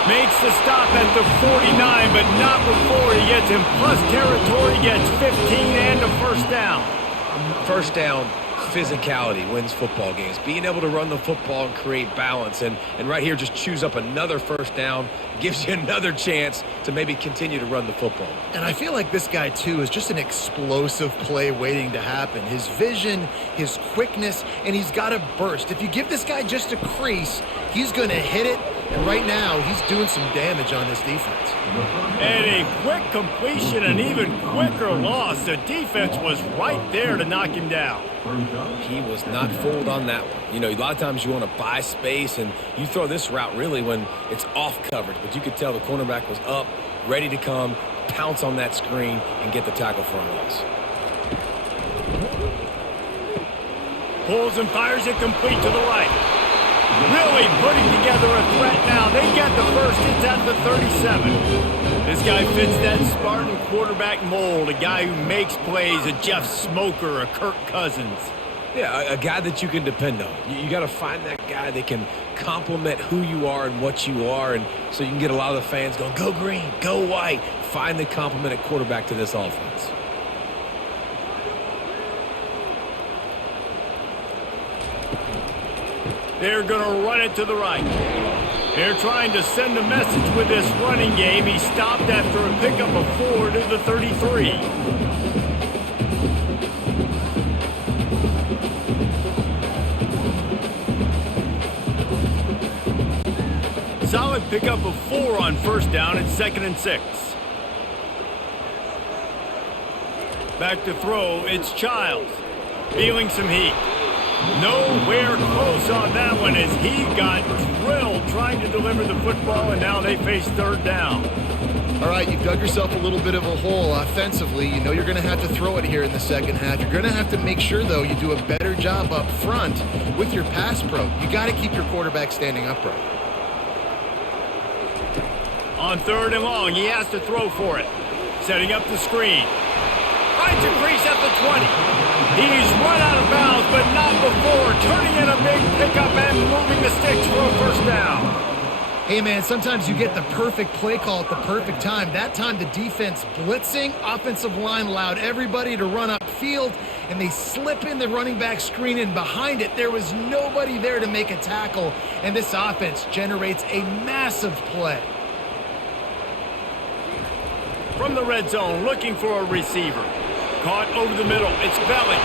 Makes the stop at the 49, but not before he gets in plus territory, gets 15 and a first down. First down, physicality wins football games. Being able to run the football and create balance. And right here, just choose up another first down, gives you another chance to maybe continue to run the football. And I feel like this guy, too, is just an explosive play waiting to happen. His vision, his quickness, and he's got a burst. If you give this guy just a crease, he's going to hit it, And right now, he's doing some damage on this defense. And a quick completion, an even quicker loss. The defense was right there to knock him down. He was not fooled on that one. You know, a lot of times you want to buy space, and you throw this route really when it's off coverage. But you could tell the cornerback was up, ready to come, pounce on that screen, and get the tackle for a loss. Pulls and fires it complete to the right. Really putting together a threat now. They get the first. It's at the 37. This guy fits that Spartan quarterback mold. A guy who makes plays, a Jeff Smoker, a Kirk Cousins. Yeah, a guy that you can depend on. You got to find that guy that can complement who you are and what you are, and so you can get a lot of the fans going, go green, go white. Find the complement at quarterback to this offense. They're going to run it to the right. They're trying to send a message with this running game. He stopped after a pickup of 4 to the 33. Solid pickup of 4 on first down and 2nd and 6. Back to throw, it's Childs. Feeling some heat. Nowhere close on that one as he got drilled trying to deliver the football, and now they face 3rd down. All right, you've dug yourself a little bit of a hole offensively. You know you're going to have to throw it here in the second half. You're going to have to make sure, though, you do a better job up front with your pass pro. You got to keep your quarterback standing upright. On 3rd and long, he has to throw for it. Setting up the screen. Finds a crease at the 20. He's run out of bounds, but not before. Turning in a big pickup and moving the sticks for a first down. Hey, man, sometimes you get the perfect play call at the perfect time. That time the defense blitzing, offensive line allowed everybody to run upfield, and they slip in the running back screen, and behind it there was nobody there to make a tackle, and this offense generates a massive play. From the red zone, looking for a receiver. Caught over the middle. It's Belly.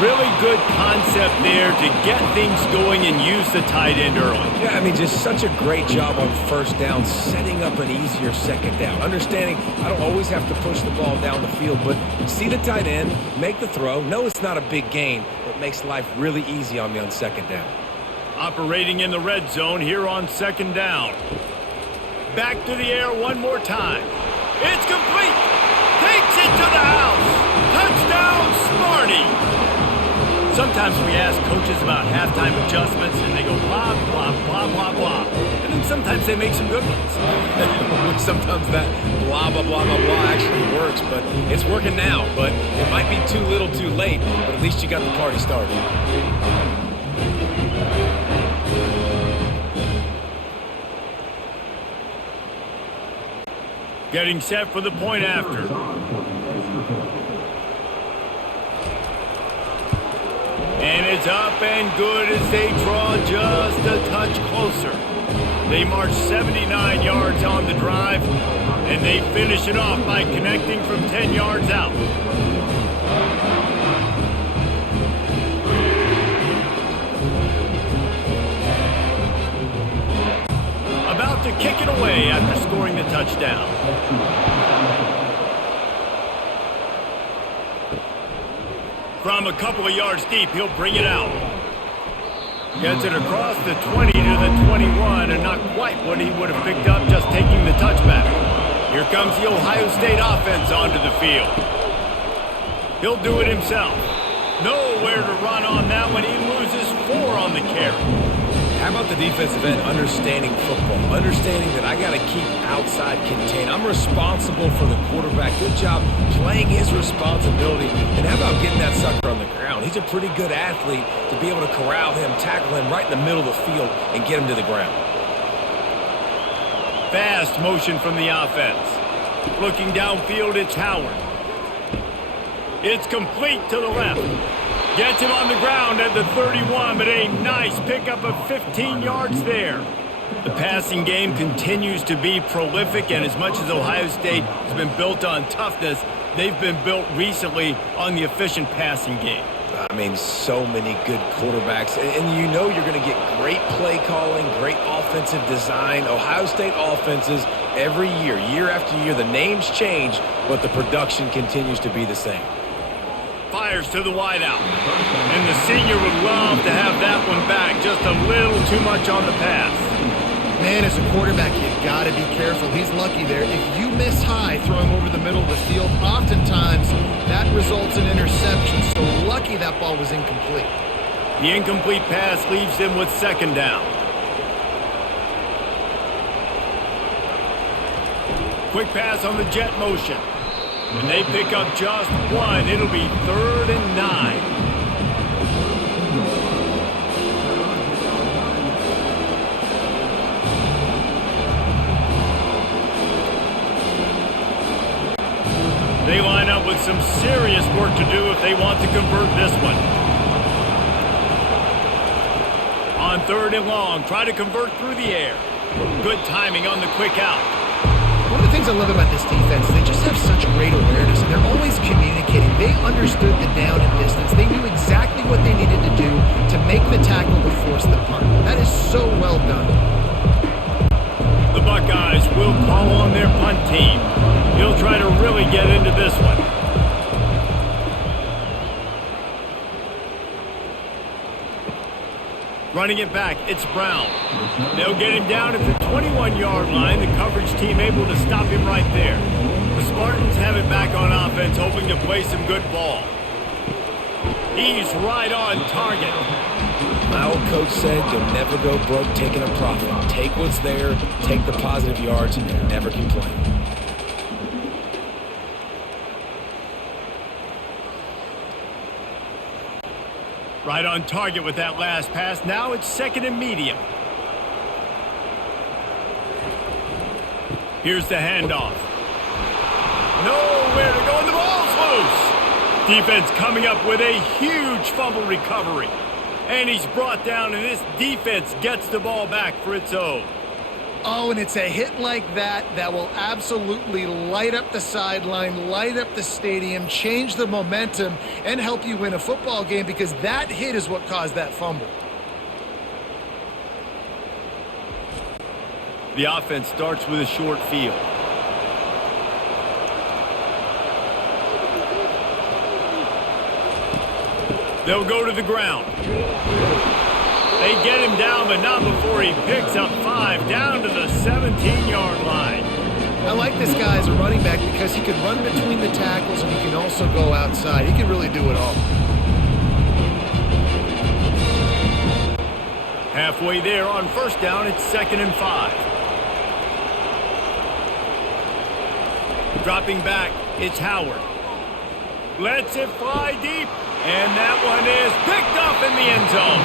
Really good concept there to get things going and use the tight end early. Yeah, I mean, just such a great job on first down, setting up an easier second down. Understanding I don't always have to push the ball down the field, but see the tight end, make the throw. No, it's not a big gain, but makes life really easy on me on second down. Operating in the red zone here on 2nd down. Back to the air one more time. It's complete. Takes it to the house. Touchdown, Sparty. Sometimes we ask coaches about halftime adjustments, and they go blah, blah, blah, blah, blah. And then sometimes they make some good ones. Sometimes that blah, blah, blah, blah, blah actually works, but it's working now. But it might be too little too late, but at least you got the party started. Getting set for the point after. And it's up and good as they draw just a touch closer. They march 79 yards on the drive, and they finish it off by connecting from 10 yards out. About to kick it away after scoring the touchdown. From a couple of yards deep, he'll bring it out. Gets it across the 20 to the 21, and not quite what he would have picked up just taking the touchback. Here comes the Ohio State offense onto the field. He'll do it himself. Nowhere to run on that one. He loses 4 on the carry. How about the defensive end understanding football, understanding that I got to keep outside contained. I'm responsible for the quarterback. Good job playing his responsibility. And how about getting that sucker on the ground? He's a pretty good athlete to be able to corral him, tackle him right in the middle of the field, and get him to the ground. Fast motion from the offense. Looking downfield, it's Howard. It's complete to the left. Gets him on the ground at the 31, but a nice pickup of 15 yards there. The passing game continues to be prolific, and as much as Ohio State has been built on toughness, they've been built recently on the efficient passing game. I mean, so many good quarterbacks. And you know you're going to get great play calling, great offensive design. Ohio State offenses every year, year after year, the names change, but the production continues to be the same. Fires to the wideout. And the senior would love to have that one back. Just a little too much on the pass. Man, as a quarterback, you got to be careful. He's lucky there. If you miss high throwing over the middle of the field, oftentimes that results in interception. So lucky that ball was incomplete. The incomplete pass leaves him with second down. Quick pass on the jet motion. And they pick up just one. It'll be 3rd and 9. They line up with some serious work to do if they want to convert this one. On 3rd and long, try to convert through the air. Good timing on the quick out. One of the things I love about this defense, they just have such great awareness, and they're always communicating. They understood the down and distance. They knew exactly what they needed to do to make the tackle to force the punt. That is so well done. The Buckeyes will call on their punt team. He'll try to really get into this one. Running it back, it's Brown. They'll get him down at the 21-yard line. The coverage team able to stop him right there. The Spartans have it back on offense, hoping to play some good ball. He's right on target. My old coach said you'll never go broke taking a profit. Take what's there, take the positive yards, and never complain. Right on target with that last pass. Now it's 2nd and medium. Here's the handoff. Nowhere to go, and the ball's loose. Defense coming up with a huge fumble recovery. And he's brought down, and this defense gets the ball back for its own. Oh, and it's a hit like that that will absolutely light up the sideline, light up the stadium, change the momentum, and help you win a football game, because that hit is what caused that fumble. The offense starts with a short field. They'll go to the ground. They get him down, but not before he picks up 5 down to the 17-yard line. I like this guy as a running back because he can run between the tackles and he can also go outside. He can really do it all. Halfway there on 1st down, it's 2nd and 5. Dropping back, it's Howard. Lets it fly deep, and that one is picked up in the end zone.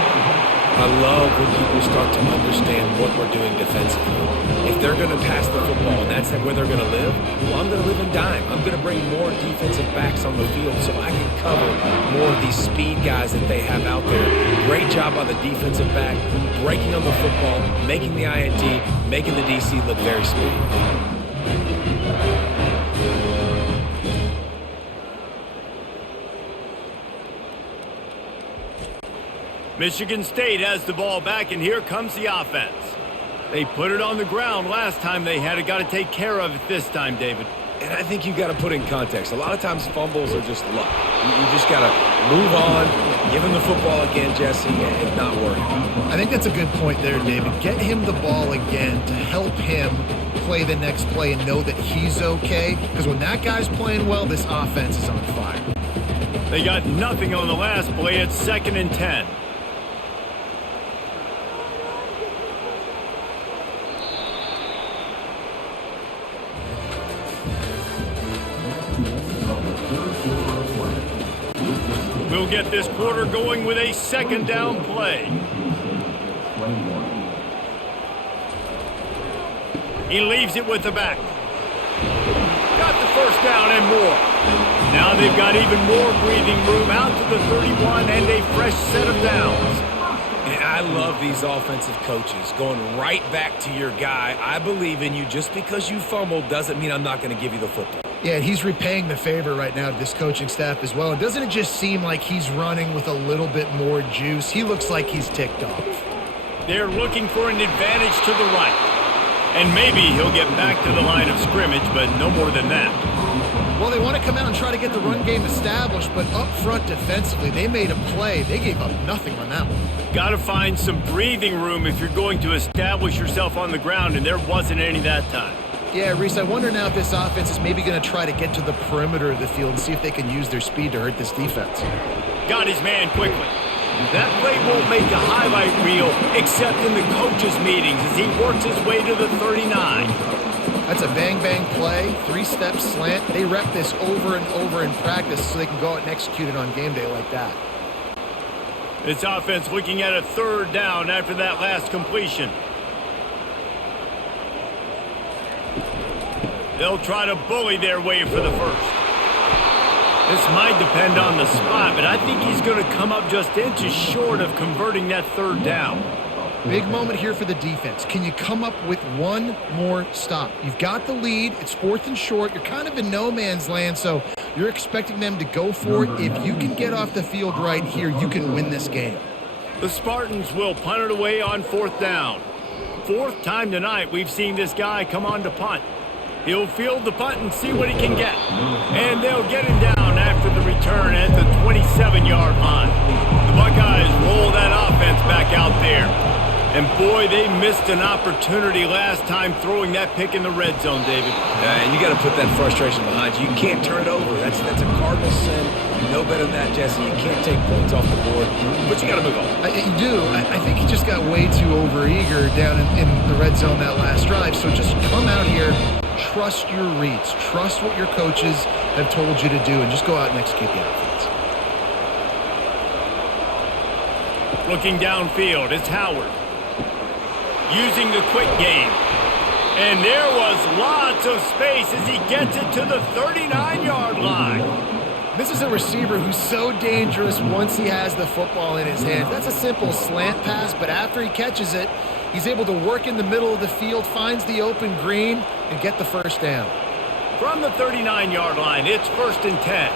I love when people start to understand what we're doing defensively. If they're going to pass the football and that's where they're going to live, well, I'm going to live in dime. I'm going to bring more defensive backs on the field so I can cover more of these speed guys that they have out there. Great job by the defensive back, breaking on the football, making the INT, making the DC look very speedy. Michigan State has the ball back, and here comes the offense. They put it on the ground last time they had it. Got to take care of it this time, David. And I think you got to put in context. A lot of times fumbles are just luck. You just got to move on, give him the football again, Jesse, and not worry. I think that's a good point there, David. Get him the ball again to help him play the next play and know that he's okay. Because when that guy's playing well, this offense is on fire. They got nothing on the last play. It's 2nd and 10. We'll get this quarter going with a 2nd down play. He leaves it with the back. Got the 1st down and more. Now they've got even more breathing room out to the 31 and a fresh set of downs. And I love these offensive coaches going right back to your guy. I believe in you. Just because you fumbled doesn't mean I'm not going to give you the football. Yeah, and he's repaying the favor right now to this coaching staff as well. And doesn't it just seem like he's running with a little bit more juice? He looks like he's ticked off. They're looking for an advantage to the right. And maybe he'll get back to the line of scrimmage, but no more than that. Well, they want to come out and try to get the run game established, but up front defensively, they made a play. They gave up nothing on that one. Got to find some breathing room if you're going to establish yourself on the ground, and there wasn't any that time. Yeah, Reese, I wonder now if this offense is maybe going to try to get to the perimeter of the field and see if they can use their speed to hurt this defense. Got his man quickly. That play won't make the highlight reel except in the coaches' meetings as he works his way to the 39. That's a bang-bang play, three-step slant. They rep this over and over in practice so they can go out and execute it on game day like that. This offense looking at a third down after that last completion. They'll try to bully their way for the first. This might depend on the spot, but I think he's going to come up just inches short of converting that third down. Big moment here for the defense. Can you come up with one more stop? You've got the lead. It's 4th and short. You're kind of in no man's land, so you're expecting them to go for it. If you can get off the field right here, you can win this game. The Spartans will punt it away on 4th down. 4th time tonight we've seen this guy come on to punt. He'll field the punt and see what he can get. And they'll get him down after the return at the 27-yard line. The Buckeyes roll that offense back out there. And boy, they missed an opportunity last time throwing that pick in the red zone, David. And you got to put that frustration behind you. You can't turn it over. That's a cardinal sin. You know better than that, Jesse. You can't take points off the board, but you got to move on. You do. I think he just got way too overeager down in the red zone that last drive. So just come out here, trust your reads, trust what your coaches have told you to do, and just go out and execute the offense. Looking downfield, it's Howard. Using the quick game. And there was lots of space as he gets it to the 39-yard line. This is a receiver who's so dangerous once he has the football in his hands. That's a simple slant pass, but after he catches it, he's able to work in the middle of the field, finds the open green, and get the first down. From the 39-yard line, it's 1st and 10.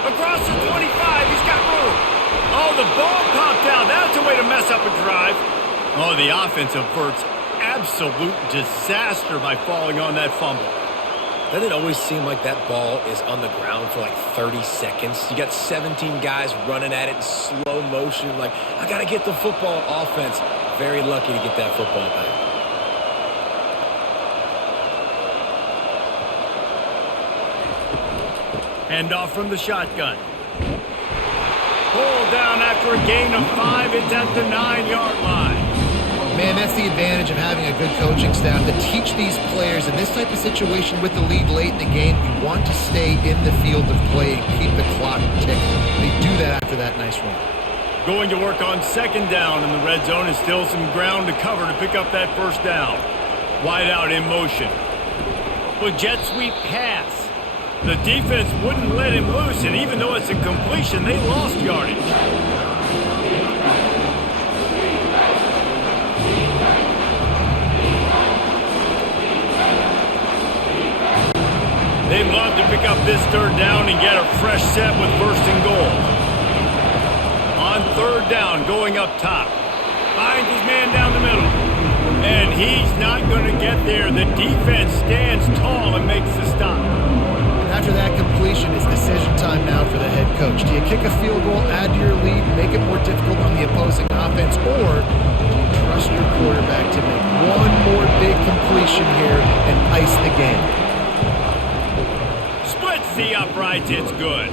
Across the 25, he's got room. Oh, the ball popped out. That's a way to mess up a drive. Oh, the offense averts absolute disaster by falling on that fumble. Doesn't it always seem like that ball is on the ground for like 30 seconds? You got 17 guys running at it in slow motion. Like, I got to get the football. Offense, very lucky to get that football back. Handoff from the shotgun. Pulled down after a gain of 5. It's at the 9-yard line. Man, that's the advantage of having a good coaching staff to teach these players in this type of situation with the lead late in the game. You want to stay in the field of play and keep the clock ticking. They do that after that nice run. Going to work on 2nd down in the red zone and still some ground to cover to pick up that first down. Wide out in motion. With jet sweep pass. The defense wouldn't let him loose, and even though it's a completion, they lost yardage. They'd love to pick up this 3rd down and get a fresh set with 1st and goal. On 3rd down, going up top. Finds his man down the middle. And he's not going to get there. The defense stands tall and makes the stop. After that completion, it's decision time now for the head coach. Do you kick a field goal, add to your lead, make it more difficult on the opposing offense, or do you trust your quarterback to make one more big completion here and ice the game? Splits the uprights, it's good.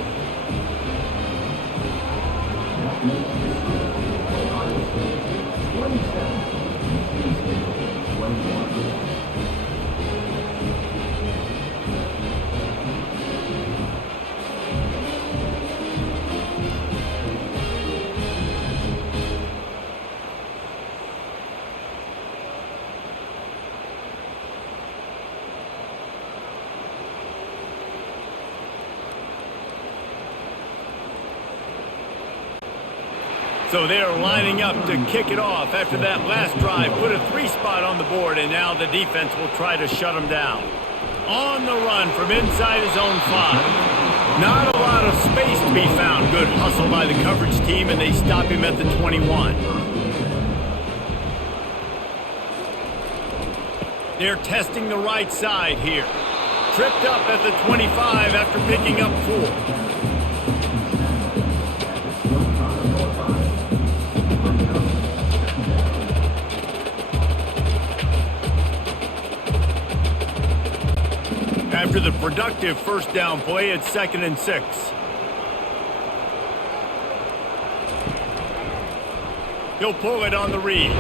So they're lining up to kick it off after that last drive. Put a 3-spot on the board, and now the defense will try to shut them down. On the run from inside his own 5. Not a lot of space to be found. Good hustle by the coverage team, and they stop him at the 21. They're testing the right side here. Tripped up at the 25 after picking up 4. After the productive first down play, it's 2nd and 6. He'll pull it on the read.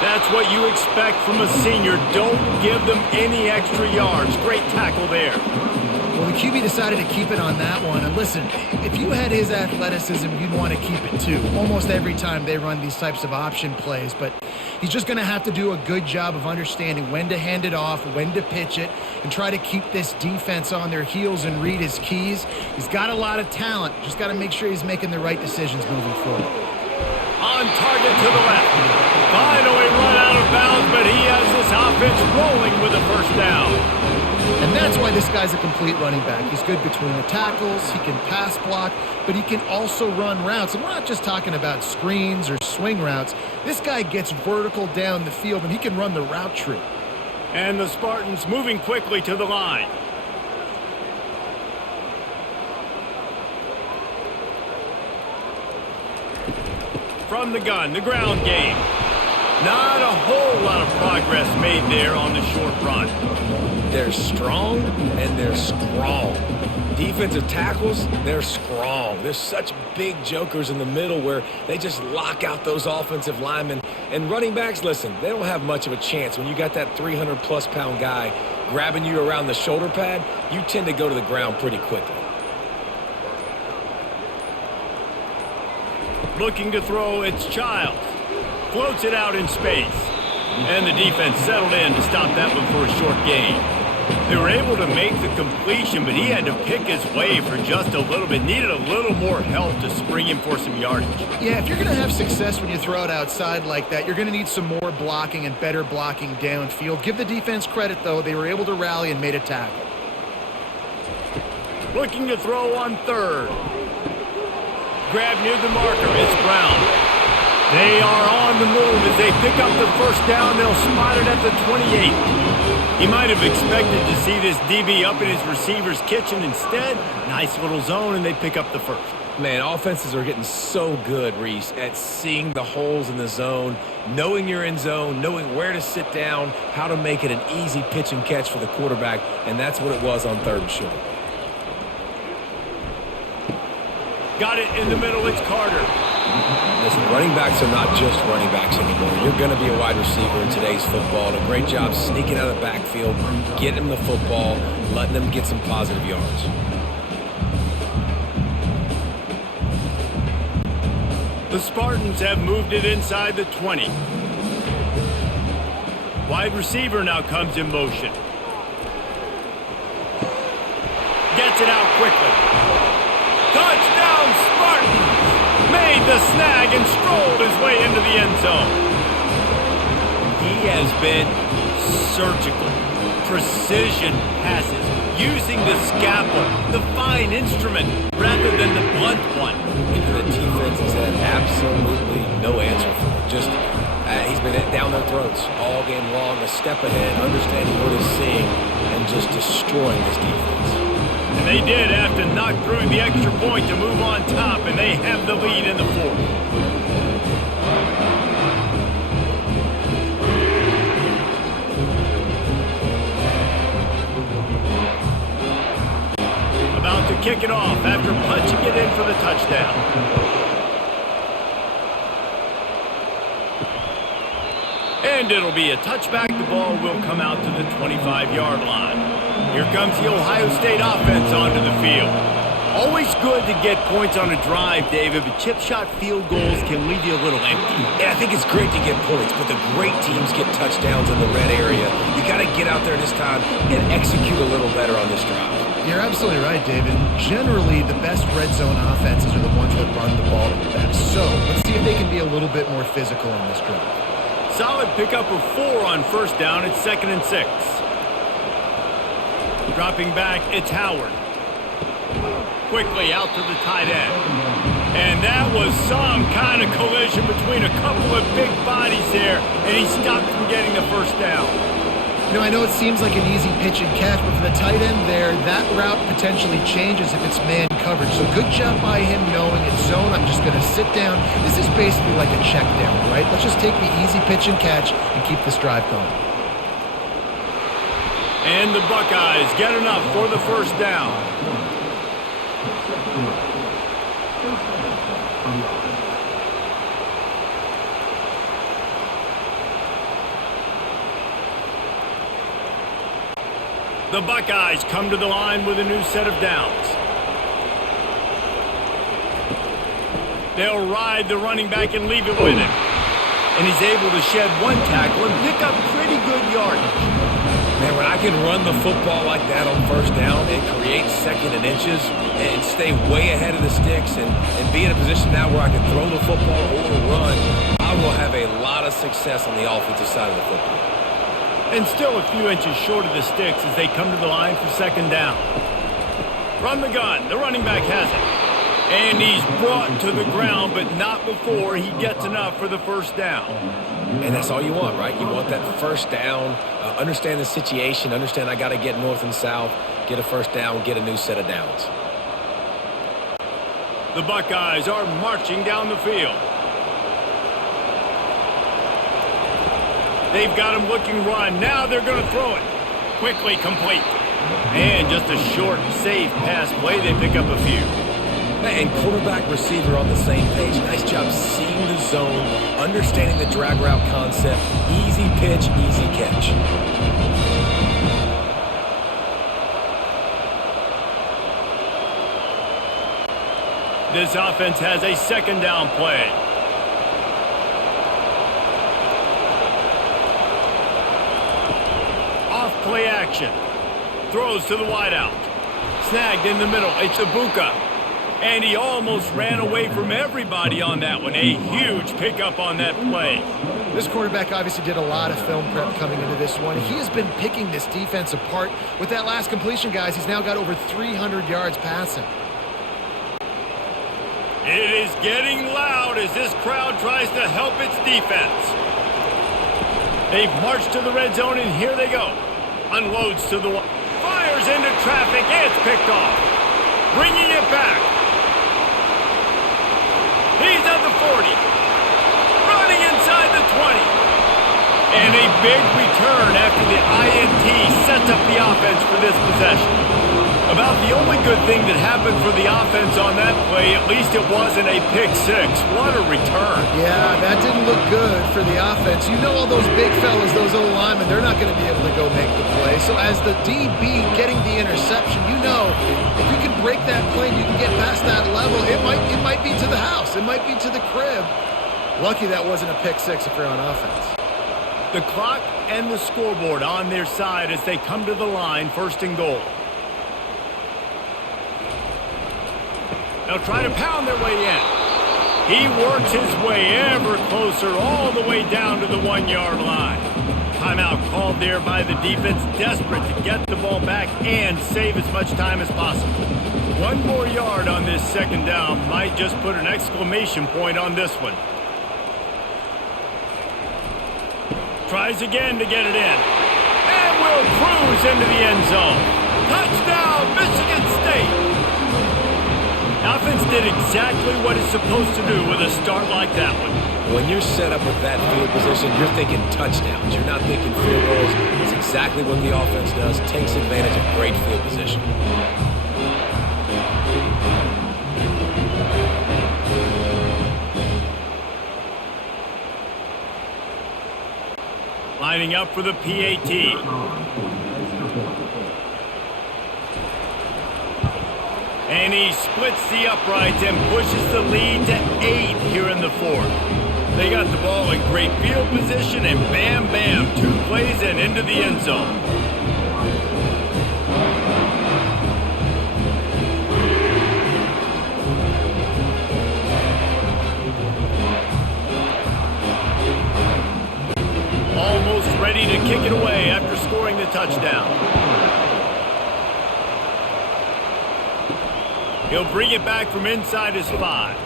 That's what you expect from a senior. Don't give them any extra yards. Great tackle there. Well, the QB decided to keep it on that one. And listen, if you had his athleticism, you'd want to keep it too. Almost every time they run these types of option plays. But he's just going to have to do a good job of understanding when to hand it off, when to pitch it, and try to keep this defense on their heels and read his keys. He's got a lot of talent. Just got to make sure he's making the right decisions moving forward. On target to the left. Finally run out of bounds, but he has this offense rolling with a first down. And that's why this guy's a complete running back. He's good between the tackles, he can pass block, but he can also run routes. And we're not just talking about screens or swing routes. This guy gets vertical down the field, and he can run the route tree. And the Spartans moving quickly to the line. From the gun, the ground game. Not a whole lot of progress made there on the short run. They're strong and they're strong. Defensive tackles, they're strong. There's such big jokers in the middle where they just lock out those offensive linemen. And running backs, listen, they don't have much of a chance. When you got that 300-plus pound guy grabbing you around the shoulder pad, you tend to go to the ground pretty quickly. Looking to throw, it's Childs. Floats it out in space. And the defense settled in to stop that one for a short gain. They were able to make the completion, but he had to pick his way for just a little bit. Needed a little more help to spring him for some yardage. Yeah, if you're going to have success when you throw it outside like that, you're going to need some more blocking and better blocking downfield. Give the defense credit, though. They were able to rally and made a tackle. Looking to throw on 3rd. Grab near the marker. It's Brown. They are on the move as they pick up the first down. They'll spot it at the 28. He might have expected to see this DB up in his receiver's kitchen. Instead, nice little zone, and they pick up the first. Man, offenses are getting so good, Reese, at seeing the holes in the zone, knowing you're in zone, knowing where to sit down, how to make it an easy pitch and catch for the quarterback, and that's what it was on 3rd and short. Got it in the middle. It's Carter. Listen, running backs are not just running backs anymore. You're going to be a wide receiver in today's football. And a great job sneaking out of the backfield, getting them the football, letting them get some positive yards. The Spartans have moved it inside the 20. Wide receiver now comes in motion. Gets it out quickly. Touchdown, Spartans! Made the snag and strolled his way into the end zone. He has been surgical. Precision passes, using the scalpel, the fine instrument, rather than the blunt one. The defense has had absolutely no answer for it. Just, he's been down their throats all game long, a step ahead, understanding what he's seeing, and just destroying this defense. And they did have to knock through the extra point to move on top, and they have the lead in the 4th. About to kick it off after punching it in for the touchdown. And it'll be a touchback. The ball will come out to the 25-yard line. Here comes the Ohio State offense onto the field. Always good to get points on a drive, David, but chip shot field goals can leave you a little empty. Yeah, I think it's great to get points, but the great teams get touchdowns in the red area. You got to get out there this time and execute a little better on this drive. You're absolutely right, David. Generally, the best red zone offenses are the ones that run the ball the best. So let's see be a little bit more physical in this drive. Solid pickup of 4 on first down. It's 2nd and 6. Dropping back, it's Howard. Quickly out to the tight end. And that was some kind of collision between a couple of big bodies there, and he stopped from getting the first down. You know, I know it seems like an easy pitch and catch, but for the tight end there, that route potentially changes if it's man coverage. So good job by him knowing it's zone. I'm just going to sit down. This is basically like a check down, right? Let's just take the easy pitch and catch and keep this drive going. And the Buckeyes get enough for the first down. The Buckeyes come to the line with a new set of downs. They'll ride the running back and leave it with him. And he's able to shed 1 tackle and pick up pretty good yardage. Man, when I can run the football like that on first down and create 2nd and inches and stay way ahead of the sticks and be in a position now where I can throw the football or run, I will have a lot of success on the offensive side of the football. And still a few inches short of the sticks as they come to the line for 2nd down. From the gun, the running back has it. And he's brought to the ground, but not before he gets enough for the first down. And that's all you want, right? You want that first down, understand the situation, understand I got to get north and south, get a first down, get a new set of downs. The Buckeyes are marching down the field. They've got him looking run. Now they're going to throw it. Quickly complete. And just a short, safe pass play. They pick up a few. And quarterback, receiver on the same page. Nice job seeing the zone, understanding the drag route concept. Easy pitch, easy catch. This offense has a 2nd down play. Off play action. Throws to the wideout. Snagged in the middle. It's Ibuka. And he almost ran away from everybody on that one. A huge pickup on that play. This quarterback obviously did a lot of film prep coming into this one. He has been picking this defense apart. With that last completion, guys, he's now got over 300 yards passing. It is getting loud as this crowd tries to help its defense. They've marched to the red zone, and here they go. Unloads to the one. Fires into traffic. It's picked off. Bringing it back. He's at the 40. Running inside the 20. And a big return after the INT sets up the offense for this possession. About the only good thing that happened for the offense on that play, at least it wasn't a pick 6. What a return. Yeah, that didn't look good for the offense. You know all those big fellas, those O-linemen, they're not going to be able to go make the play. So as the DB getting the interception, you know if you can break that play and you can get past that level, it might be to the house. It might be to the crib. Lucky that wasn't a pick 6 if you're on offense. The clock and the scoreboard on their side as they come to the line, 1st and goal. They'll try to pound their way in. He works his way ever closer all the way down to the 1-yard line. Timeout called there by the defense, desperate to get the ball back and save as much time as possible. 1 more yard on this 2nd down might just put an exclamation point on this one. Tries again to get it in. And will cruise into the end zone. Touchdown, Michigan State! Offense did exactly what it's supposed to do with a start like that one. When you're set up with that field position, you're thinking touchdowns. You're not thinking field goals. It's exactly what the offense does. Takes advantage of great field position. Lining up for the PAT. And he splits the uprights and pushes the lead to 8 here in the 4th. They got the ball in great field position, and bam, bam, 2 plays and into the end zone. kick it away after scoring the touchdown. He'll bring it back from inside his 5.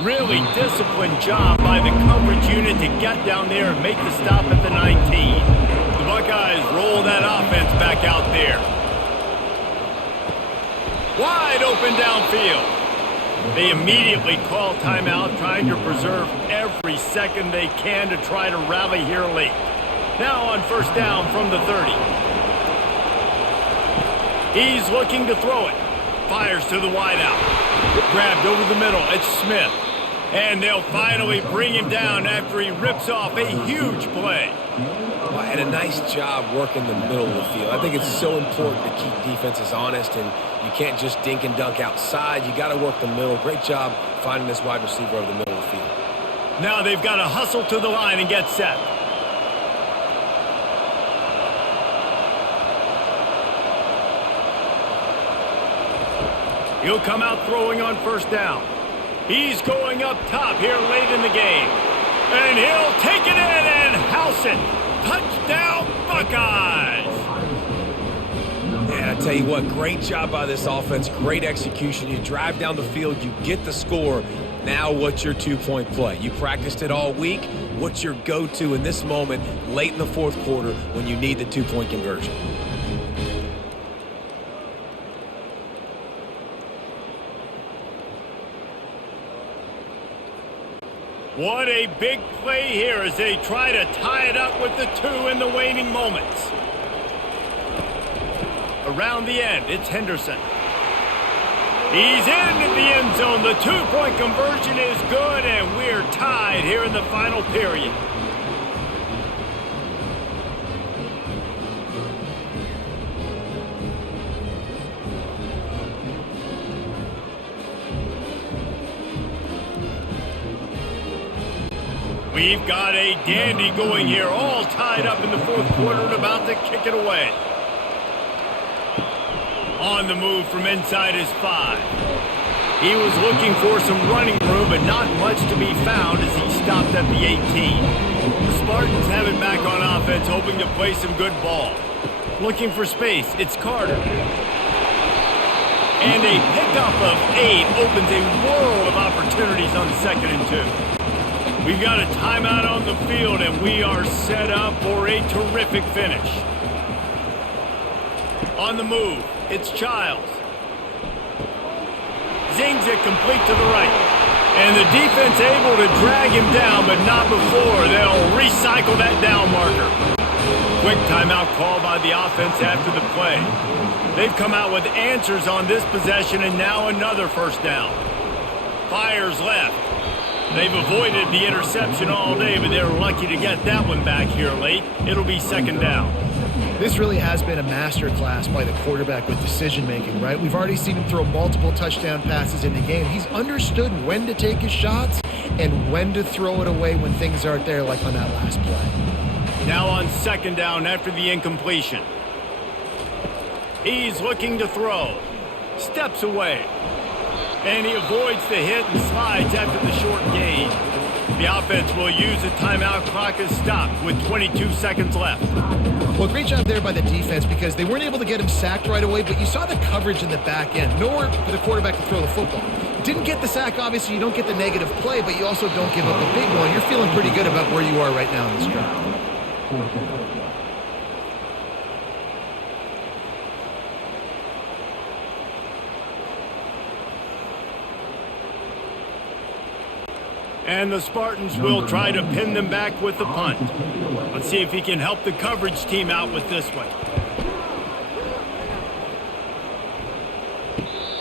Really disciplined job by the coverage unit to get down there and make the stop at the 19. The Buckeyes roll that offense back out there. Wide open downfield. They immediately call timeout, trying to preserve every second they can to try to rally here late. Now on first down from the 30. He's looking to throw it. Fires to the wideout. Grabbed over the middle. It's Smith. And they'll finally bring him down after he rips off a huge play. Well, and a nice job working the middle of the field. I think it's so important to keep defenses honest, and you can't just dink and dunk outside. You got to work the middle. Great job finding this wide receiver over the middle of the field. Now they've got to hustle to the line and get set. He'll come out throwing on first down. He's going up top here late in the game. And he'll take it in and house it. Touchdown, Buckeyes! And I tell you what, great job by this offense. Great execution. You drive down the field, you get the score. Now what's your two-point play? You practiced it all week. What's your go-to in this moment late in the fourth quarter when you need the two-point conversion? What a big play here as they try to tie it up with the 2 in the waning moments. Around the end, it's Henderson. He's into the end zone. The two-point conversion is good, and we're tied here in the final period. We've got a dandy going here, all tied up in the fourth quarter and about to kick it away. On the move from inside his 5. He was looking for some running room, but not much to be found as he stopped at the 18. The Spartans have it back on offense, hoping to play some good ball. Looking for space, it's Carter. And a pickup of 8 opens a world of opportunities on 2nd and 2. We've got a timeout on the field, and we are set up for a terrific finish. On the move, it's Childs. Zings it complete to the right. And the defense able to drag him down, but not before they'll recycle that down marker. Quick timeout call by the offense after the play. They've come out with answers on this possession, and now another first down. Fires left. They've avoided the interception all day, but they're lucky to get that one back here late. It'll be 2nd down. This really has been a masterclass by the quarterback with decision-making, right? We've already seen him throw multiple touchdown passes in the game. He's understood when to take his shots and when to throw it away when things aren't there, like on that last play. Now on 2nd down after the incompletion. He's looking to throw. Steps away. And he avoids the hit and slides after the short gain. The offense will use a timeout. Clock is stopped with 22 seconds left. Well, great job there by the defense because they weren't able to get him sacked right away, but you saw the coverage in the back end. Nowhere for the quarterback to throw the football. Didn't get the sack, obviously. You don't get the negative play, but you also don't give up a big one. You're feeling pretty good about where you are right now in this drive. And the Spartans will try to pin them back with the punt. Let's see if he can help the coverage team out with this one.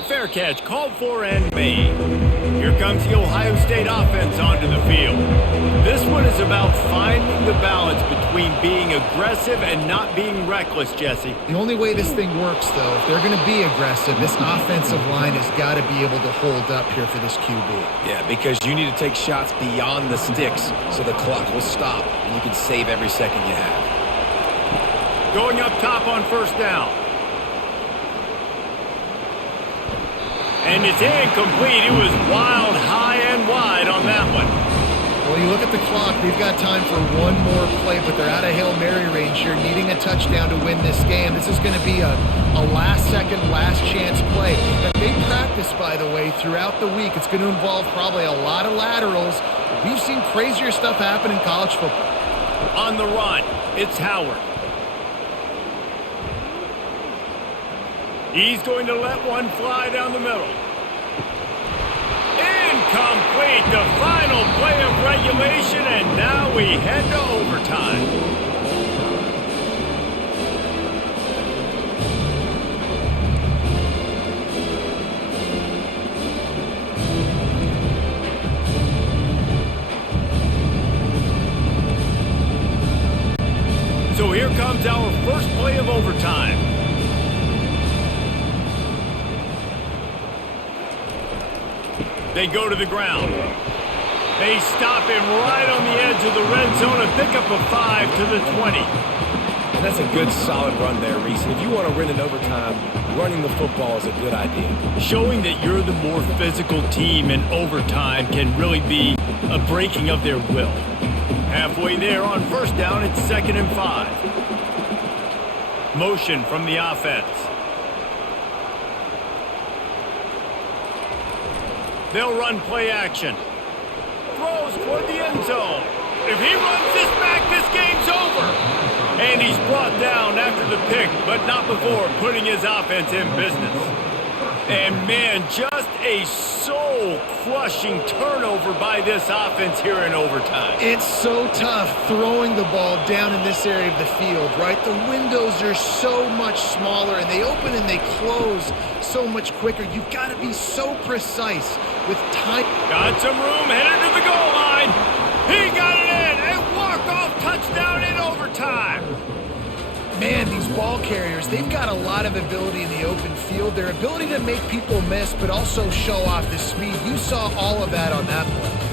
Fair catch, called for and made. Here comes the Ohio State offense onto the field. This one is about finding the balance between being aggressive and not being reckless, Jesse. The only way this thing works, though, if they're going to be aggressive, this offensive line has got to be able to hold up here for this QB. Yeah, because you need to take shots beyond the sticks so the clock will stop and you can save every second you have. Going up top on first down. And it's incomplete. It was wild, high and wide on that one. Well, When you look at the clock, they've got time for one more play, but they're out of Hail Mary range here, needing a touchdown to win this game. This is going to be a last-second, last-chance play that they practice, by the way, throughout the week. It's going to involve probably a lot of laterals. We've seen crazier stuff happen in college football. On the run, it's Howard. He's going to let one fly down the middle. Incomplete, the final play of regulation, and now we head to overtime. So here comes our first play of overtime. They go to the ground. They stop him right on the edge of the red zone and pick up a 5 to the 20. And that's a good, solid run there, Reese. And if you want to win in overtime, running the football is a good idea. Showing that you're the more physical team in overtime can really be a breaking of their will. Halfway there on first down, it's 2nd and 5. Motion from the offense. They'll run play action. Throws toward the end zone. If he runs this back, this game's over. And he's brought down after the pick, but not before putting his offense in business. And man, just a soul-crushing turnover by this offense here in overtime. It's so tough throwing the ball down in this area of the field, right? The windows are so much smaller, and they open and they close so much quicker. You've got to be so precise with time. Got some room, headed to the goal line. He got it in, a walk-off touchdown in overtime. Man, these ball carriers, they've got a lot of ability in the open field. Their ability to make people miss, but also show off the speed. You saw all of that on that play.